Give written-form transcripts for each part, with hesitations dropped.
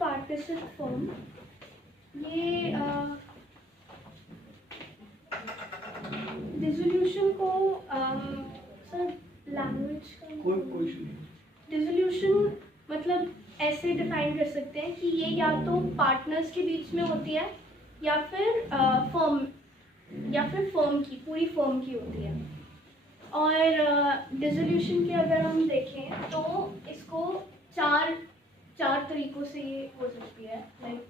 Partnership firm, ये dissolution को sir language का कोई इशू नहीं। डिसोल्यूशन मतलब ऐसे डिफाइन कर सकते हैं कि ये या तो पार्टनर्स के बीच में होती है या फिर फर्म की, पूरी फर्म की होती है। और डिसोल्यूशन की अगर हम देखें तो इसको चार तरीकों से ये हो सकती है। लाइक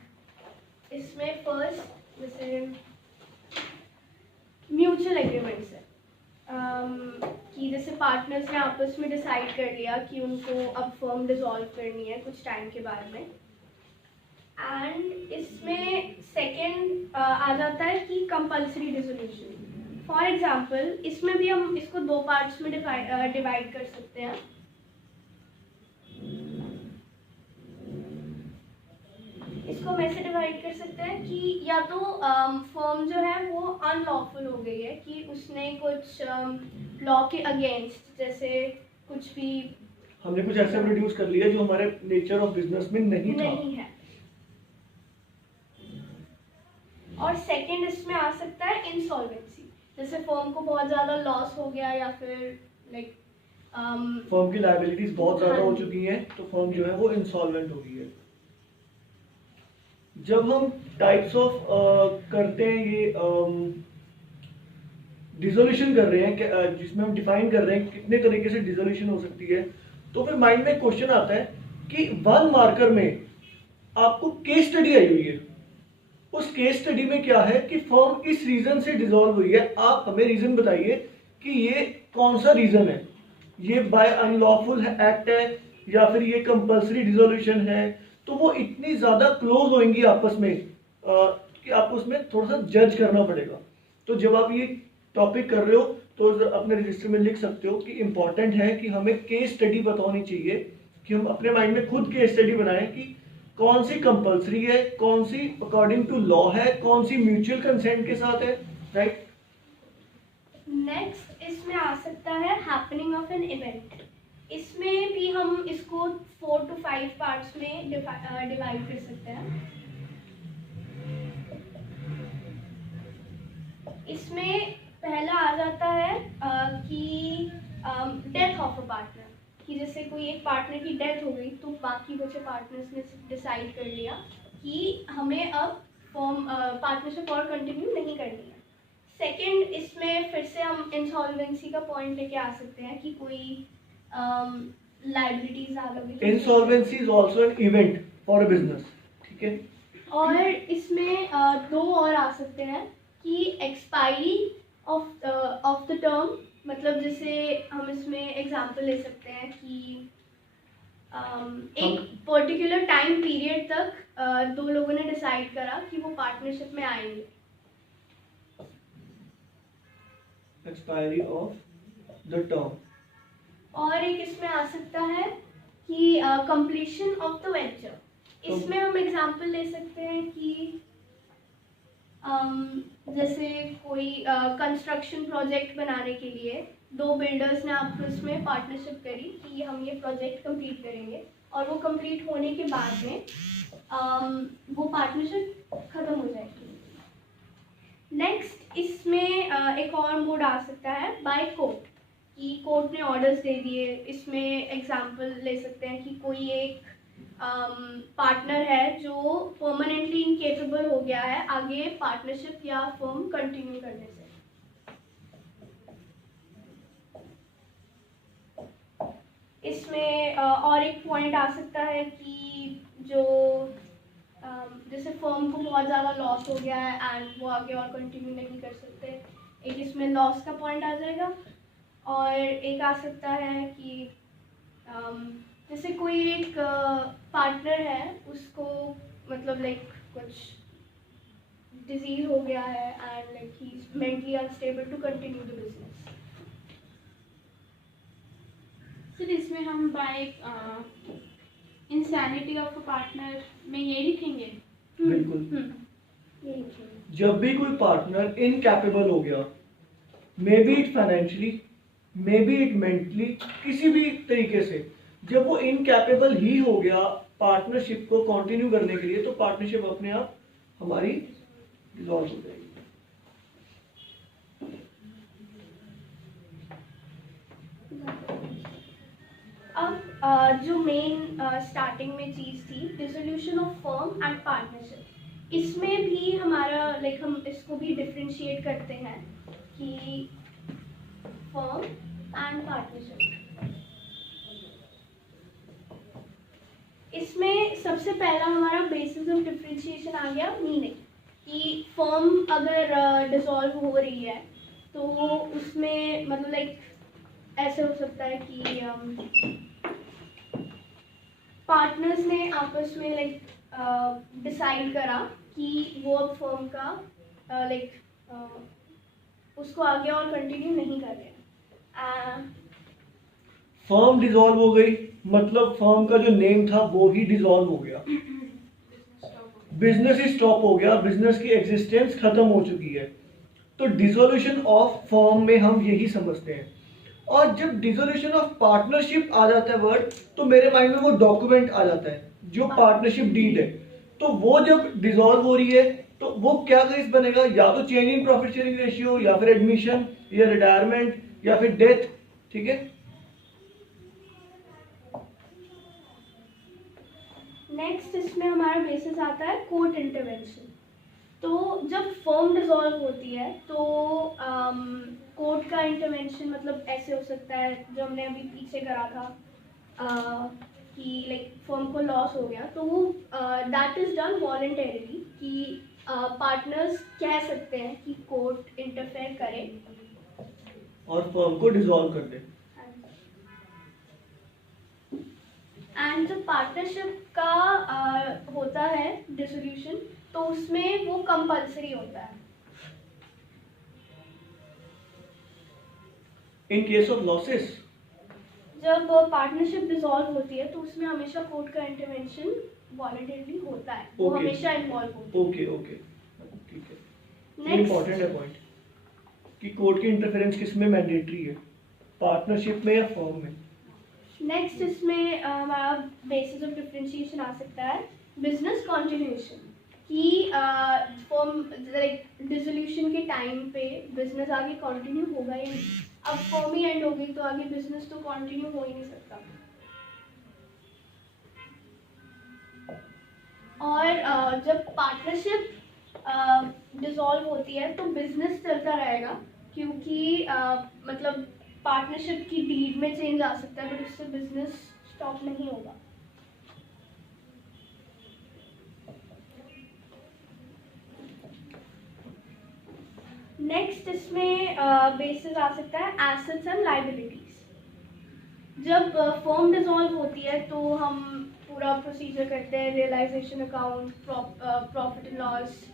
इसमें फर्स्ट जैसे म्यूचुअल एग्रीमेंट से कि जैसे पार्टनर्स ने आपस में डिसाइड कर लिया कि उनको अब फर्म डिसॉल्व करनी है कुछ टाइम के बाद में। एंड इसमें सेकंड आ जाता है कि कंपल्सरी डिसोल्यूशन। फॉर एग्जांपल इसमें भी हम इसको दो पार्ट्स में डिवाइड कर सकते हैं। इसको हम ऐसे डिवाइड कर सकते हैं कि या तो फर्म जो है वो अनलॉफुल हो गई है कि उसने कुछ लॉ के अगेंस्ट, जैसे कुछ भी हमने कुछ ऐसा प्रोड्यूस कर लिया जो हमारे नेचर ऑफ बिजनेस में नहीं है। और सेकंड इसमें आ सकता है इंसॉल्वेंसी, जैसे फर्म को बहुत ज़्यादा लॉस हो गया या फिर लाइक फर्म की लायबिलिटीज बहुत ज़्यादा हो चुकी हैं तो फर्म जो है वो इंसॉल्वेंट हो गई है। जब हम टाइप्स ऑफ करते हैं ये डिसोल्यूशन कर रहे हैं जिसमें हम डिफाइन कर रहे हैं कितने तरीके से डिसोल्यूशन हो सकती है, तो फिर माइंड में क्वेश्चन आता है कि वन मार्कर में आपको केस स्टडी आई हुई है। उस केस स्टडी में क्या है कि फर्म इस रीजन से डिसॉल्व हुई है, आप हमें रीजन बताइए कि ये कौन सा रीजन है, ये बाय अनलॉफुल एक्ट है या फिर ये कंपल्सरी डिसोल्यूशन है। तो वो इतनी ज्यादा क्लोज होंगी आपस में कि आपको उसमें थोड़ा सा जज करना पड़ेगा। तो जब आप ये टॉपिक कर रहे हो तो अपने रजिस्टर में लिख सकते हो कि इंपॉर्टेंट है कि हमें केस स्टडी पता होनी चाहिए, कि हम अपने माइंड में खुद केस स्टडी बनाएं कि कौन सी कंपल्सरी है, कौन सी अकॉर्डिंग टू लॉ है, कौन सी म्यूचुअल कंसेंट के साथ है, राइट। नेक्स्ट इसमें आ सकता है हैपनिंग ऑफ एन इवेंट। इसमें भी हम इसको 4 to 5 पार्ट्स में डिवाइड कर सकते हैं। इसमें पहला आ जाता है कि डेथ ऑफ अ पार्टनर, कि जैसे कोई एक पार्टनर की डेथ हो गई तो बाकी बचे पार्टनर्स ने डिसाइड कर लिया कि हमें अब फॉर्म पार्टनरशिप और कंटिन्यू नहीं करनी है। सेकंड इसमें फिर से हम इंसॉल्वेंसी का पॉइंट लेके आ सकते हैं कि कोई लायबिलिटीज आ गई। Insolvency is also an event for a business, ठीक है। और इसमें दो और आ सकते हैं कि एक्सपायरी ऑफ द टर्म, मतलब जैसे हम इसमें एग्जांपल ले सकते हैं कि एक पर्टिकुलर टाइम पीरियड तक दो लोगों ने डिसाइड करा कि वो पार्टनरशिप में आएंगे। Expiry of the term. और एक इसमें आ सकता है कि कंप्लीशन ऑफ द वेंचर। इसमें हम एग्जांपल ले सकते हैं कि जैसे कोई कंस्ट्रक्शन प्रोजेक्ट बनाने के लिए दो बिल्डर्स ने आपस में पार्टनरशिप करी कि हम ये प्रोजेक्ट कंप्लीट करेंगे, और वो कंप्लीट होने के बाद में वो पार्टनरशिप खत्म हो जाएगी। नेक्स्ट इसमें एक और मोड आ सकता है बाय कोर्ट, कि कोर्ट ने ऑर्डर्स दे दिए। इसमें एग्जांपल ले सकते हैं कि कोई एक पार्टनर है जो परमानेंटली इनकेपेबल हो गया है आगे पार्टनरशिप या फर्म कंटिन्यू करने से। इसमें और एक पॉइंट आ सकता है कि जो जैसे फर्म को बहुत ज़्यादा लॉस हो गया है एंड वो आगे और कंटिन्यू नहीं कर सकते, एक इसमें लॉस का पॉइंट आ जाएगा। और एक आ सकता है कि जैसे कोई एक पार्टनर है, उसको मतलब लाइक कुछ डिजीज हो गया है and like he is mentally unstable to continue the business. Sir इसमें हम by insanity of a partner में ये लिखेंगे? बिल्कुल। जब भी कोई पार्टनर इनकैपेबल हो गया, may be it financially, may be it mentally, किसी भी तरीके से, जब वो इनकैपेबल ही हो गया पार्टनरशिप को कंटिन्यू करने के लिए, तो पार्टनरशिप अपने आप हमारी डिसॉल्व हो जाएगी। अब जो मेन स्टार्टिंग में चीज़ थी, dissolution of firm and partnership, इसमें भी हमारा लाइक हम इसको भी डिफरेंशिएट करते हैं कि फर्म एंड पार्टनरशिप। इसमें सबसे पहला हमारा बेसिस ऑफ डिफरेंशिएशन आ गया मीनिंग, कि फर्म अगर डिसॉल्व हो रही है तो उसमें मतलब लाइक ऐसे हो सकता है कि पार्टनर्स ने आपस में लाइक डिसाइड करा कि वो अब फर्म का उसको आगे और कंटिन्यू नहीं कर रहे। फर्म डिसॉल्व हो गई, मतलब फर्म का जो नेम था वो ही डिसॉल्व हो गया, बिजनेस ही स्टॉप हो गया, बिजनेस की एग्जिस्टेंस खत्म हो चुकी है। तो डिसोल्यूशन ऑफ फर्म में हम यही समझते हैं। और जब डिसोल्यूशन ऑफ पार्टनरशिप आ जाता है वर्ड, तो मेरे माइंड में वो डॉक्यूमेंट आ जाता है जो पार्टनरशिप डीड है। तो वो जब डिसॉल्व हो रही है तो वो क्या केस बनेगा, या तो change in profit sharing ratio, या फिर एडमिशन, या रिटायरमेंट, या फिर डेथ। ठीक है, नेक्स्ट इसमें हमारा बेसिस आता है कोर्ट इंटरवेंशन। तो जब फर्म डिसॉल्व होती है तो कोर्ट का इंटरवेंशन मतलब ऐसे हो सकता है जो हमने अभी पीछे करा था कि लाइक फर्म को लॉस हो गया, तो वो दैट इज डन वॉलंटरीली, कि पार्टनर्स कह सकते हैं कि कोर्ट इंटरफेयर करे और फर्म को डिसॉल्व कर दे। एंड जब पार्टनरशिप का होता है डिसोल्यूशन, तो उसमें वो कंपल्सरी होता है। इन केस ऑफ लॉसेस, जब पार्टनरशिप डिसॉल्व होती है तो उसमें हमेशा कोर्ट का इंटरवेंशन वॉलंटरीली होता है, वो Okay. हमेशा इन्वॉल्व होता है। ओके ओके, ठीक है। नेक्स्ट इम्पोर्टेंट है पॉइंट कि कोर्ट की इंटरफेरेंस किसमें मैंडेटरी है, पार्टनरशिप में या फर्म में। नेक्स्ट इसमें हमारा बेसिस ऑफ डिफरेंशिएशन आ सकता है बिजनेस कॉन्टिन्यूएशन, कि फर्म लाइक डिसोल्यूशन के टाइम पे बिजनेस आगे कंटिन्यू होगा या नहीं। अब फर्म ही एंड हो गई तो आगे बिजनेस तो कंटिन्यू हो ही नहीं सकता। और जब पार्टनरशिप डिसॉल्व होती है तो बिजनेस चलता रहेगा, क्योंकि मतलब पार्टनरशिप की डीड में चेंज आ सकता है, बट उससे बिजनेस स्टॉप नहीं होगा। नेक्स्ट इसमें बेसिस आ सकता है एसेट्स एंड लाइबिलिटीज। जब फर्म डिसॉल्व होती है तो हम पूरा प्रोसीजर करते हैं, realisation account, profit and loss,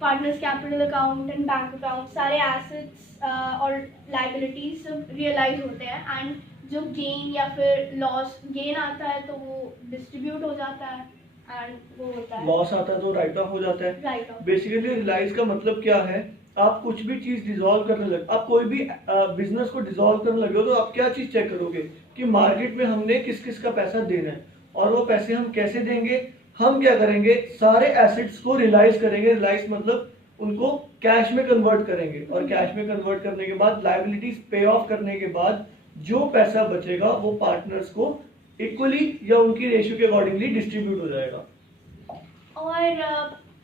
partners capital account and bank account, सारे एसेट्स और लाइबिलिटीज सब रियलाइज होते हैं। एंड जो गेन या फिर लॉस, गेन आता है तो वो डिस्ट्रीब्यूट हो जाता है एंड वो होता है लॉस आता है तो राइट ऑफ हो जाता है। Right of. बेसिकली रियलाइज का मतलब क्या है, आप कुछ भी चीज डिसॉल्व करने लगे, आप कोई भी बिजनेस को डिसॉल्व करने लगे हो तो आप क्या चीज चेक करोगे कि मार्केट में हमने किस किस का पैसा देना है, और वो पैसे हम कैसे देंगे। हम क्या करेंगे, सारे एसेट्स को रियलाइज करेंगे। रियलाइज मतलब उनको कैश में कन्वर्ट करेंगे, और कैश में कन्वर्ट करने के बाद लायबिलिटीज पे ऑफ करने के बाद जो पैसा बचेगा वो पार्टनर्स को इक्वली या उनकी रेशियो के अकॉर्डिंगली डिस्ट्रीब्यूट हो जाएगा। और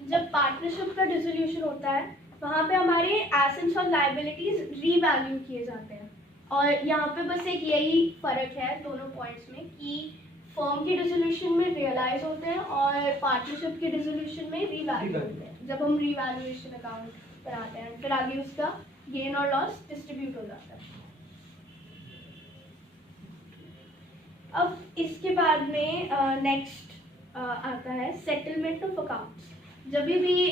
जब पार्टनरशिप का डिसोल्यूशन होता है वहाँ पे हमारे एसेट्स और लायबिलिटीज रीवैल्यू किए जाते हैं। और यहाँ पे बस एक यही फ़र्क है दोनों पॉइंट्स में, कि फर्म के डिसोल्यूशन में रियलाइज होते हैं और पार्टनरशिप के डिसोल्यूशन में रीवैल्यू होते हैं। जब हम रीवैल्यूएशन अकाउंट बनाते हैं फिर आगे उसका गेन और लॉस डिस्ट्रीब्यूट हो जाता है। अब इसके बाद में नेक्स्ट आता है सेटलमेंट ऑफ अकाउंट्स। जब भी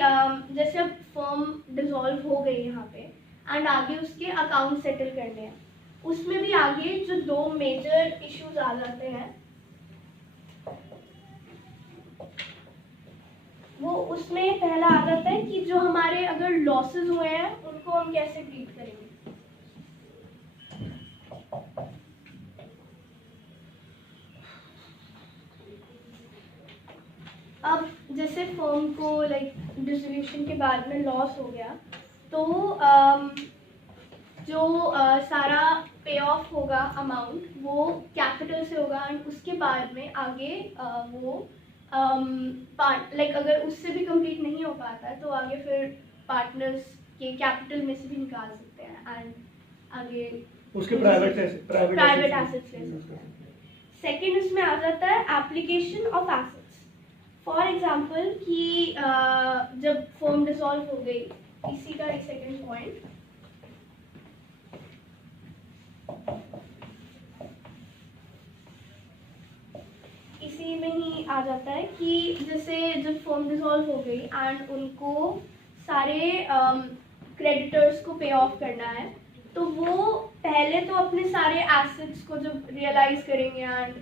जैसे अब फर्म डिसॉल्व हो गई यहाँ पे एंड आगे उसके अकाउंट सेटल करने हैं, उसमें भी आगे जो दो मेजर इश्यूज आ जाते हैं वो उसमें पहला आ जाता है कि जो हमारे अगर लॉसेस हुए हैं उनको हम कैसे ट्रीट करेंगे। अब जैसे फर्म को लाइक डिसोल्यूशन के बाद में लॉस हो गया, तो जो सारा पे ऑफ होगा अमाउंट वो कैपिटल से होगा, एंड उसके बाद में आगे वो लाइक अगर उससे भी कंप्लीट नहीं हो पाता है तो आगे फिर पार्टनर्स के कैपिटल में से भी निकाल सकते हैं एंड आगे उसके प्राइवेट प्राइवेट एसेट्स ले सकते हैं। सेकेंड इसमें आ जाता है application of assets. For example कि जब फर्म डिसॉल्व हो गई, इसी का एक सेकेंड पॉइंट, इसी में ही आ जाता है कि जैसे जब फर्म डिसॉल्व हो गई एंड उनको सारे क्रेडिटर्स को पे ऑफ करना है, तो वो पहले तो अपने सारे एसेट्स को जब रियलाइज करेंगे एंड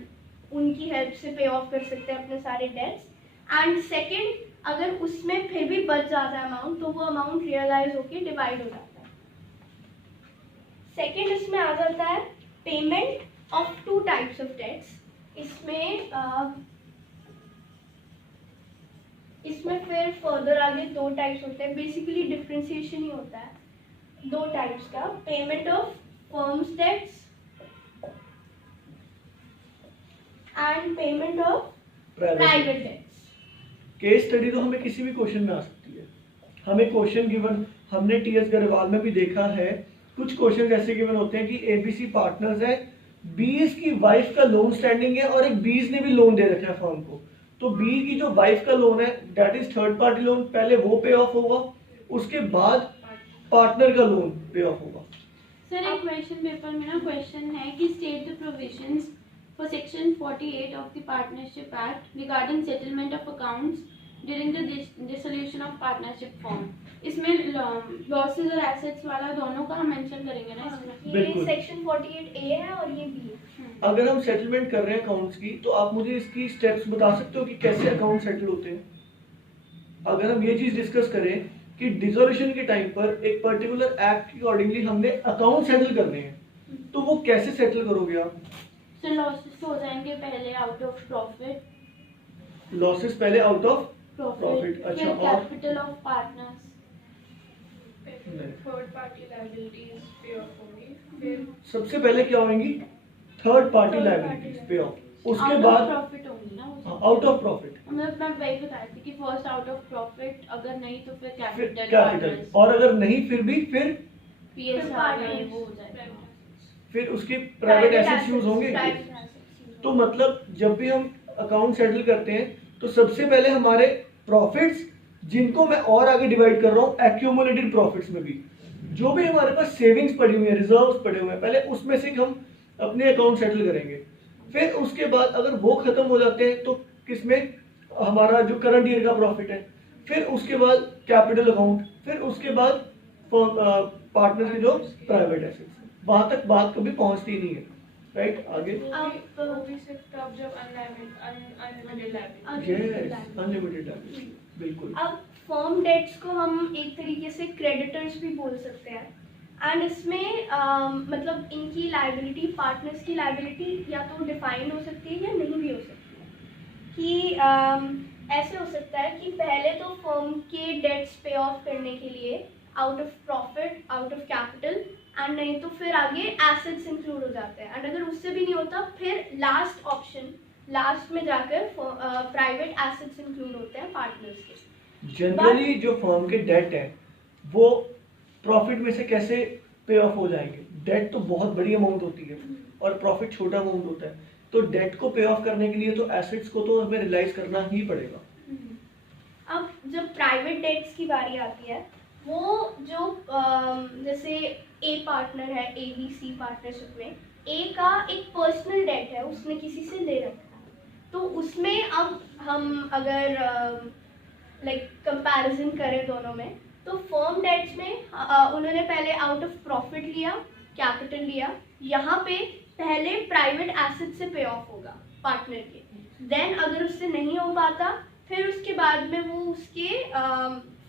उनकी हेल्प से पे ऑफ कर सकते हैं अपने सारे डेट्स, एंड सेकंड अगर उसमें फिर भी बच जाता है अमाउंट तो वो अमाउंट रियलाइज होके डिवाइड हो जाता है। सेकंड इसमें आ जाता है payment of two types of debts. इसमें फिर फर्दर आगे दो टाइप्स होते हैं, बेसिकली डिफरेंशिएशन ही होता है दो टाइप्स का, payment of firms debts and payment of private debts. Case study तो हमें किसी भी क्वेश्चन में आ सकती है। हमें क्वेश्चन गिवन, हमने टीएस गढ़वाल में भी देखा है, कुछ क्वेश्चन ऐसे गिवन होते हैं कि एबीसी पार्टनर्स है, बीस की वाइफ का लोन स्टैंडिंग है और एक बीस ने भी लोन दे रखा है फर्म को, तो बी की जो वाइफ का लोन है that is third party loan, पहले वो पे ऑफ होगा, उसके बाद पार्टनर का लोन पे ऑफ होगा। सर एक क्वेश्चन पेपर में ना क्वेश्चन है कि state the provisions for section 48 of the partnership act regarding settlement of accounts during the dissolution of partnership form. इसमें लॉसेस और एसेट्स वाला दोनों का हम मेंशन करेंगे ना इसमें। ये बिल्कुल। सेक्शन 48A है और ये B है। अगर हम सेटलमेंट कर रहे हैं अकाउंट्स की, तो आप मुझे इसकी स्टेप्स बता सकते हो कि कैसे अकाउंट सेटल होते हैं? अगर हम ये चीज डिस्कस करें कि डिसोल्यूशन के टाइम पर एक पर्टिकुलर एक्ट के अकॉर्डिंगली हमने अकाउंट सेटल करने हैं, तो वो कैसे सेटल करोगे आप? सर लॉसेस हो जाएंगे पहले आउट ऑफ प्रॉफिट, लॉसेस पहले आउट ऑफ प्रॉफिट, अच्छा, फिर और capital of partners, third party liabilities पे ऑफ होंगी, फिर सबसे पहले क्या होंगी? Third party Third liabilities party पे ऑफ, उसके आउट ऑफ बाद प्रॉफिट होंगी ना वो। आउट ऑफ प्रॉफिट, मतलब मैं वही बता रही थी कि फर्स्ट आउट ऑफ प्रॉफिट, अगर नहीं तो फिर फिर कैपिटल कैपिटल, और अगर नहीं फिर भी फिर पीएसआर में वो हो जाएगा। फिर उसके प्राइवेट एसेट्स यूज होंगे। Private assets तो मतलब जब भी हम अकाउंट सेटल करते हैं तो सबसे पहले हमारे प्रॉफिट्स, जिनको मैं और आगे डिवाइड कर रहा हूँ एक्यूमुलेटेड प्रॉफिट्स में भी, जो भी हमारे पास सेविंग्स पड़ी हुई है, रिजर्व्स पड़े हुए हैं, पहले उसमें से हम अपने अकाउंट सेटल करेंगे। फिर उसके बाद अगर वो खत्म हो जाते हैं तो किसमें? हमारा जो करंट ईयर का प्रॉफिट है, फिर उसके बाद कैपिटल अकाउंट, फिर उसके बाद पार्टनर के जो प्राइवेट एसेट्स, वहां तक बात कभी पहुंचती नहीं है, राइट? आगे वो भी सिर्फ तब जब unlimited liability. Yes, unlimited liability, बिल्कुल। अब फर्म डेट्स को हम एक तरीके से क्रेडिटर्स भी बोल सकते हैं, एंड इसमें मतलब इनकी लायबिलिटी, पार्टनर्स की लायबिलिटी या तो डिफाइन हो सकती है या नहीं भी हो सकती है। कि ऐसे हो सकता है कि पहले तो फर्म के डेट्स पे ऑफ करने के लिए out of profit, out of capital, and नहीं तो फिर आगे एसेट्स इंक्लूड हो जाते हैं, एंड अगर उससे भी नहीं होता फिर लास्ट ऑप्शन, लास्ट में जाकर प्राइवेट एसेट्स इंक्लूड होते हैं पार्टनर्स के। जनरली जो फर्म के डेट है वो प्रॉफिट में से कैसे पे ऑफ हो जाएंगे? डेट तो बहुत बड़ी अमाउंट होती है और प्रॉफिट छोटा अमाउंट होता है, तो डेट को पे ऑफ करने के लिए तो एसेट्स को तो हमें रियलाइज करना ही पड़ेगा। अब जब प्राइवेट डेट्स की बारी आती है, वो जो जैसे ए पार्टनर है, ए बी सी पार्टनरशिप में, ए का एक पर्सनल डेट है, उसने किसी से ले रखा है, तो उसमें अब हम अगर लाइक कंपैरिजन करें दोनों में, तो फर्म डेट्स में उन्होंने पहले आउट ऑफ प्रॉफिट लिया, कैपिटल लिया, यहाँ पे पहले प्राइवेट एसेट से पे ऑफ होगा पार्टनर के, देन अगर उससे नहीं हो पाता फिर उसके बाद में वो उसके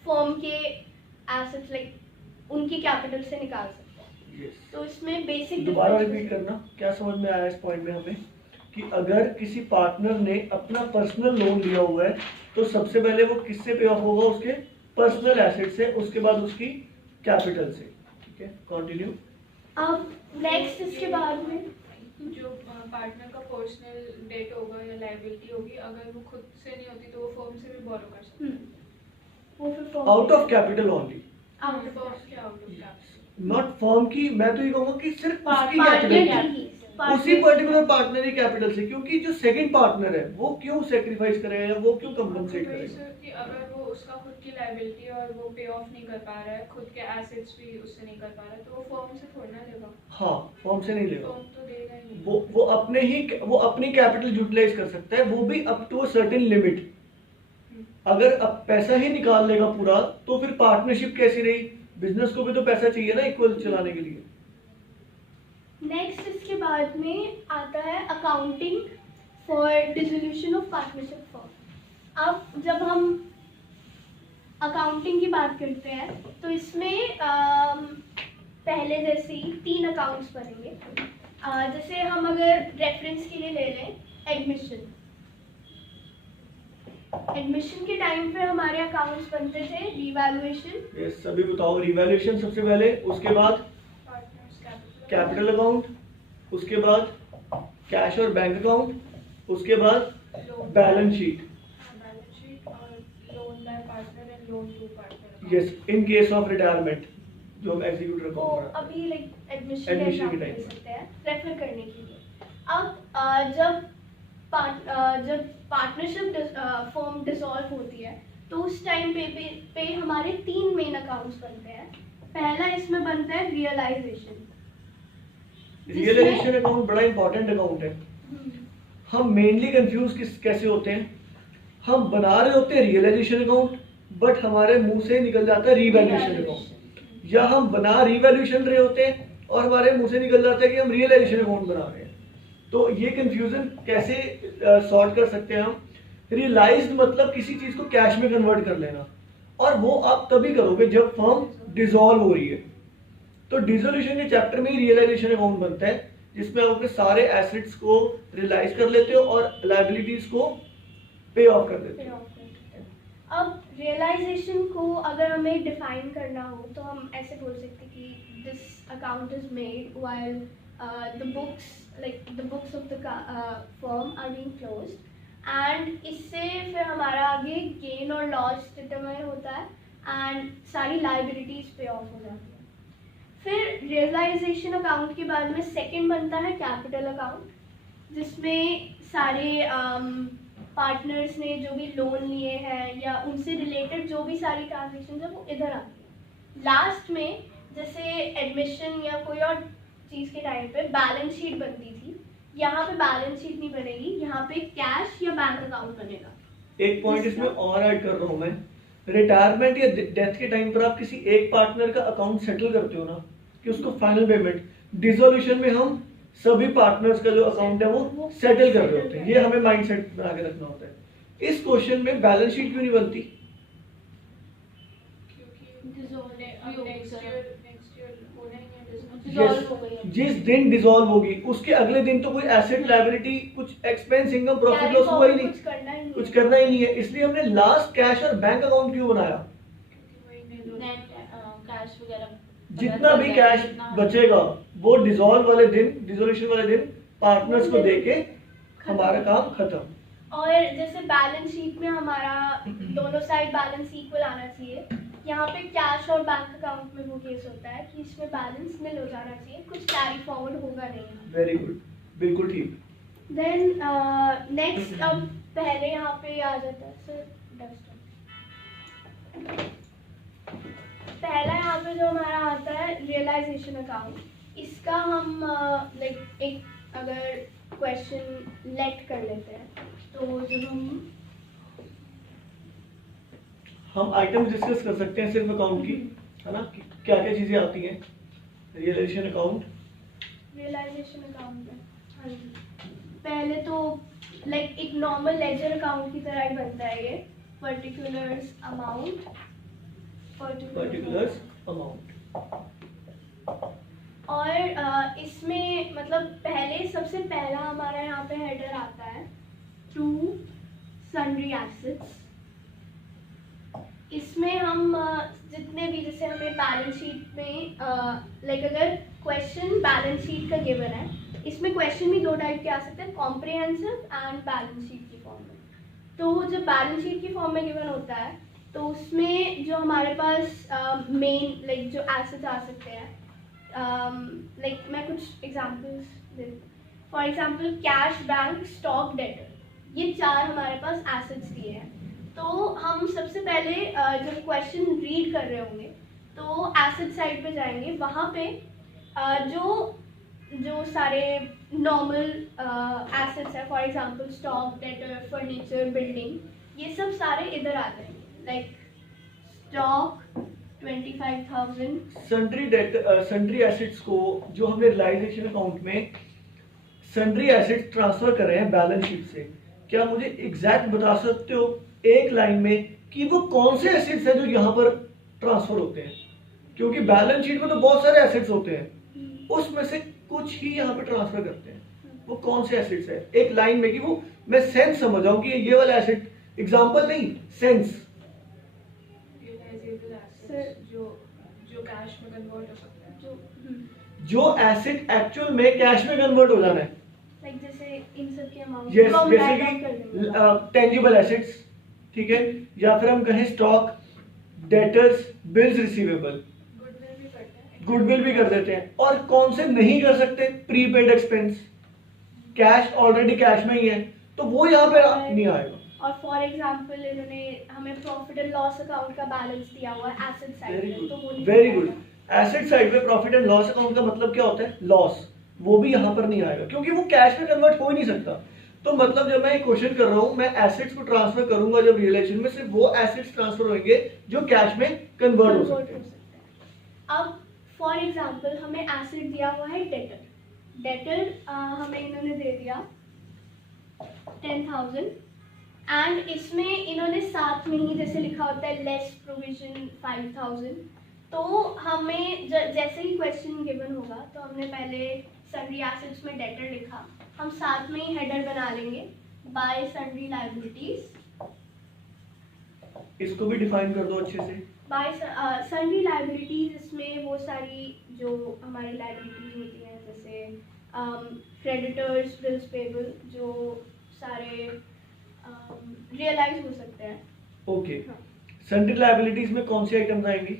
फर्म के एसेट्स लाइक उनकी कैपिटल से निकाल सकते हैं। Yes. तो इसमें बेसिक दोबारा रिपीट करना, क्या समझ में आया इस पॉइंट में हमें? कि अगर किसी पार्टनर ने अपना पर्सनल लोन लिया हुआ है तो सबसे पहले वो किससे पे ऑफ होगा? उसके पर्सनल एसेट से, उसके बाद उसकी कैपिटल से। ठीक है, कंटिन्यू। अब नेक्स्ट इसके बाद में जो पार्टनर का पर्सनल डेट होगा या लायबिलिटी होगी, अगर वो खुद से नहीं होती तो वो फर्म से भी बोरो कर सकते हैं। वो फिर out of capital only, out of firm के out of capital. Not firm की। मैं तो ये कहूंगा कि सिर्फ उसकी Partner कैपिटल की। उसी पर्टिकुलर पार्टनर की कैपिटल से, क्योंकि जो सेकंड पार्टनर है वो क्यों सेक्रीफाइस करेगा या वो क्यों कंपनसेट वही करेगा? सर कि अगर वो उसका खुद की लायबिलिटी और वो पे ऑफ नहीं कर पा रहा है, खुद के एसेट्स भी उससे नहीं कर पा रहा है, तो वो फर्म से थोड़ी ना लेगा। हाँ, फर्म से नहीं लेगा। फर्म तो देगा ही नहीं। वो अपनी कैपिटल यूटिलाइज कर सकता है, वो भी up to a certain limit. अगर अब पैसा ही निकाल लेगा पूरा तो फिर पार्टनरशिप कैसी रही? बिजनेस को भी तो पैसा चाहिए ना इक्वल चलाने के लिए। नेक्स्ट इसके बाद में आता है accounting for dissolution of partnership firm. अब जब हम अकाउंटिंग की बात करते हैं तो इसमें पहले जैसे ही 3 अकाउंट्स बनेंगे। जैसे हम अगर रेफरेंस के लिए ले लें एडमिशन के टाइम पे हमारे अकाउंट्स बनते थे रिवैल्यूएशन। ये सभी बताओ, रिवैल्यूएशन सबसे पहले, उसके बाद पार्टनर्स कैपिटल अकाउंट, उसके बाद कैश और बैंक अकाउंट, उसके बाद loan balance sheet. Balance sheet और loan by partner and loan to partner. Yes, in case of retirement जो हम एग्जीक्यूटिव वो अकाउंट बनाते हैं। अभी लाइक एडमिशन Admission एग्जाम के दे time पे। सकते हैं रेफर करने के लिए। अब जब पार्टनरशिप फर्म डिसॉल्व होती है तो उस टाइम पे हमारे 3 मेन अकाउंट्स बनते हैं। पहला इसमें बनता है रियलाइजेशन। रियलाइजेशन अकाउंट बड़ा इंपॉर्टेंट अकाउंट है। हम मेनली कंफ्यूज कैसे होते हैं? हम बना रहे होते हैं रियलाइजेशन अकाउंट, बट हमारे मुंह से निकल जाता है रिवैल्यूएशन अकाउंट, या हम बना रिवैल्यूएशन रहे होते हैं और हमारे मुंह से निकल जाता है कि हम रियलाइजेशन अकाउंट बना रहे हैं। तो ये कंफ्यूजन कैसे सॉर्ट कर सकते हैं हम? रियलाइज्ड मतलब किसी चीज को कैश में कन्वर्ट कर लेना, और वो आप तभी करोगे जब फर्म डिसॉल्व हो रही है। तो डिसोल्यूशन के चैप्टर में ही रियलाइजेशन अकाउंट बनता है, जिसमें आप अपने सारे एसेट्स को रियलाइज कर लेते हो और लायबिलिटीज को पे ऑफ कर देते हो। अब रियलाइजेशन को अगर हमें डिफाइन करना हो तो हम ऐसे बोल सकते हैं कि this account is made while the books of the firm are being closed, and इससे फिर हमारा आगे गेन और लॉस डिटरमाइन होता है एंड सारी लायबिलिटीज पे ऑफ हो जाती है। फिर रियलाइजेशन अकाउंट के बाद में सेकंड बनता है कैपिटल अकाउंट, जिसमें सारे पार्टनर्स ने जो भी लोन लिए हैं या उनसे रिलेटेड जो भी सारी ट्रांजेक्शन है वो इधर आती है। लास्ट में जैसे एडमिशन या कोई और चीज़ के टाइम पे बैलेंस शीट बनती थी, यहाँ पे बैलेंस शीट नहीं बनेगी, यहाँ पे कैश या बैंक अकाउंट बनेगा। एक पॉइंट इसमें और ऐड कर रहा हूँ मैं, रिटायरमेंट या डेथ के टाइम पर आप किसी एक पार्टनर का अकाउंट सेटल करते हो ना, कि उसको फाइनल पेमेंट, डिसोल्यूशन में हम सभी पार्टनर्स का जो अकाउंट है वो सेटल कर रहे होते हैं। ये हमें माइंडसेट बना के रखना होता है। इस क्वेश्चन में बैलेंस शीट क्यों नहीं बनती? जिस दिन डिसॉल्व होगी उसके अगले दिन तो कोई एसेट लायबिलिटी, कुछ एक्सपेंस, इनकम, प्रॉफिट लॉस हुआ ही नहीं, कुछ करना ही नहीं है। इसलिए हमने लास्ट कैश और बैंक अकाउंट क्यों बनाया? कैश वगैरह जितना भी कैश बचेगा वो डिसॉल्व वाले दिन, डिसोल्यूशन वाले दिन पार्टनर्स को देके हमारा काम खत्म। और जैसे बैलेंस शीट में हमारा दोनों साइड बैलेंस इक्वल आना चाहिए, यहाँ पे कैश और बैंक अकाउंट में वो केस होता है कि इसमें बैलेंस निल हो जाना चाहिए, कुछ कैरी फॉरवर्ड होगा नहीं। वेरी गुड, बिल्कुल ठीक। देन नेक्स्ट अब पहले यहाँ पे आ जाता है सर डस्ट। पहला यहाँ पे जो हमारा आता है रियलाइजेशन अकाउंट, इसका हम लाइक एक अगर क्वेश्चन लेट कर लेते हैं तो जब हम आइटम्स डिस्कस कर सकते हैं सिर्फ अकाउंट की, है ना, कि क्या क्या चीजें आती हैं रियलाइजेशन अकाउंट में। हाँ जी, पहले तो लाइक एक नॉर्मल लेजर अकाउंट की तरह ही बनता है ये, पर्टिकुलर्स अमाउंट और इसमें मतलब पहले सबसे पहला हमारा यहाँ पे हेडर आता है टू सन्ड्री एसेट्स। इसमें हम जितने भी, जैसे हमें बैलेंस शीट में लाइक अगर क्वेश्चन बैलेंस शीट का गिवन है, इसमें क्वेश्चन भी दो टाइप के आ सकते हैं, कॉम्प्रिहेंसिव एंड बैलेंस शीट की फॉर्म में। तो जब बैलेंस शीट की फॉर्म में गिवन होता है तो उसमें जो हमारे पास मेन लाइक जो एसेट्स आ सकते हैं, लाइक मैं कुछ examples they, for example cash, bank, stock, debtor, ये चार हमारे पास एसेट्स दिए हैं। तो हम सबसे पहले जब क्वेश्चन रीड कर रहे होंगे तो एसेट साइड पे जाएंगे, वहाँ पे जो सारे नॉर्मल एसेट्स है, for example stock, debtor, furniture, building, ये सब सारे इधर आ जाएंगे। Like stock 25,000। सन्ड्री एसेट्स को जो हमने रियलाइजेशन अकाउंट में सन्ड्री एसेट्स ट्रांसफर कर रहे हैं बैलेंस शीट से, क्या मुझे एग्जैक्ट बता सकते हो एक लाइन में कि वो कौन से एसेट्स हैं जो यहाँ पर ट्रांसफर होते हैं? क्योंकि बैलेंस शीट में तो बहुत सारे एसेट्स होते हैं, उसमें से कुछ ही यहाँ पे ट्रांसफर करते हैं, वो कौन से एसेट्स है एक लाइन में, कि वो मैं सेंस समझ जाऊं कि ये वाला एसेट, एग्जांपल नहीं, सेंस। रियलाइजेबल एसेट्स जो कैश में कन्वर्ट हो सकता है, जो एसेट एक्चुअल में कैश में कन्वर्ट हो जाना है, लाइक जैसे इन सब के अमाउंट, यस, जैसे कि टेंजिबल एसेट्स, ठीक है, या फिर हम कहें stock, debtors, bills receivable, goodwill भी करते हैं, गुडविल भी कर देते हैं। और कौन से नहीं कर सकते? Prepaid expense, cash already cash में ही है तो वो यहाँ पे नहीं आएगा। और फॉर एग्जांपल इन्होंने हमें प्रॉफिट एंड लॉस अकाउंट का बैलेंस दिया हुआ है एसेट साइड पे, तो वो नहीं वेरी आएगा। गुड। एसेट साइड पे प्रॉफिट एंड लॉस अकाउंट का मतलब क्या होता है? लॉस, वो भी यहाँ पर नहीं आएगा क्योंकि वो कैश में कन्वर्ट हो ही नहीं सकता। तो मतलब जब मैं एक क्वेश्चन कर रहा हूँ, मैं एसेट्स को ट्रांसफर करूंगा जब रियलाइजेशन में, सिर्फ वो एसेट्स ट्रांसफर होंगे जो कैश में कन्वर्ट हो सकते हैं। अब फॉर एग्जांपल हमें एसेट दिया हुआ है डेटर। डेटर हमें इन्होंने दे दिया 10,000 एंड इसमें इन्होंने साथ में ही जैसे लिखा होता है लेस प्रोविजन 5,000। तो हमें जैसे ही क्वेश्चन गिवन होगा तो हमने पहले सन्ड्री एसेट्स में डेटर लिखा, हम साथ में ही हेडर बना लेंगे बाय सन्ड्री लायबिलिटीज। इसको भी डिफाइन कर दो अच्छे से। बाय सन्ड्री लायबिलिटीज, इसमें वो सारी जो हमारी लायबिलिटीज होती हैं, जैसे क्रेडिटर्स, बिल्स पेबल, जो सारे रियलाइज हो सकते हैं। ओके, सन्ड्री लायबिलिटीज में कौन सी आइटम्स आएंगी?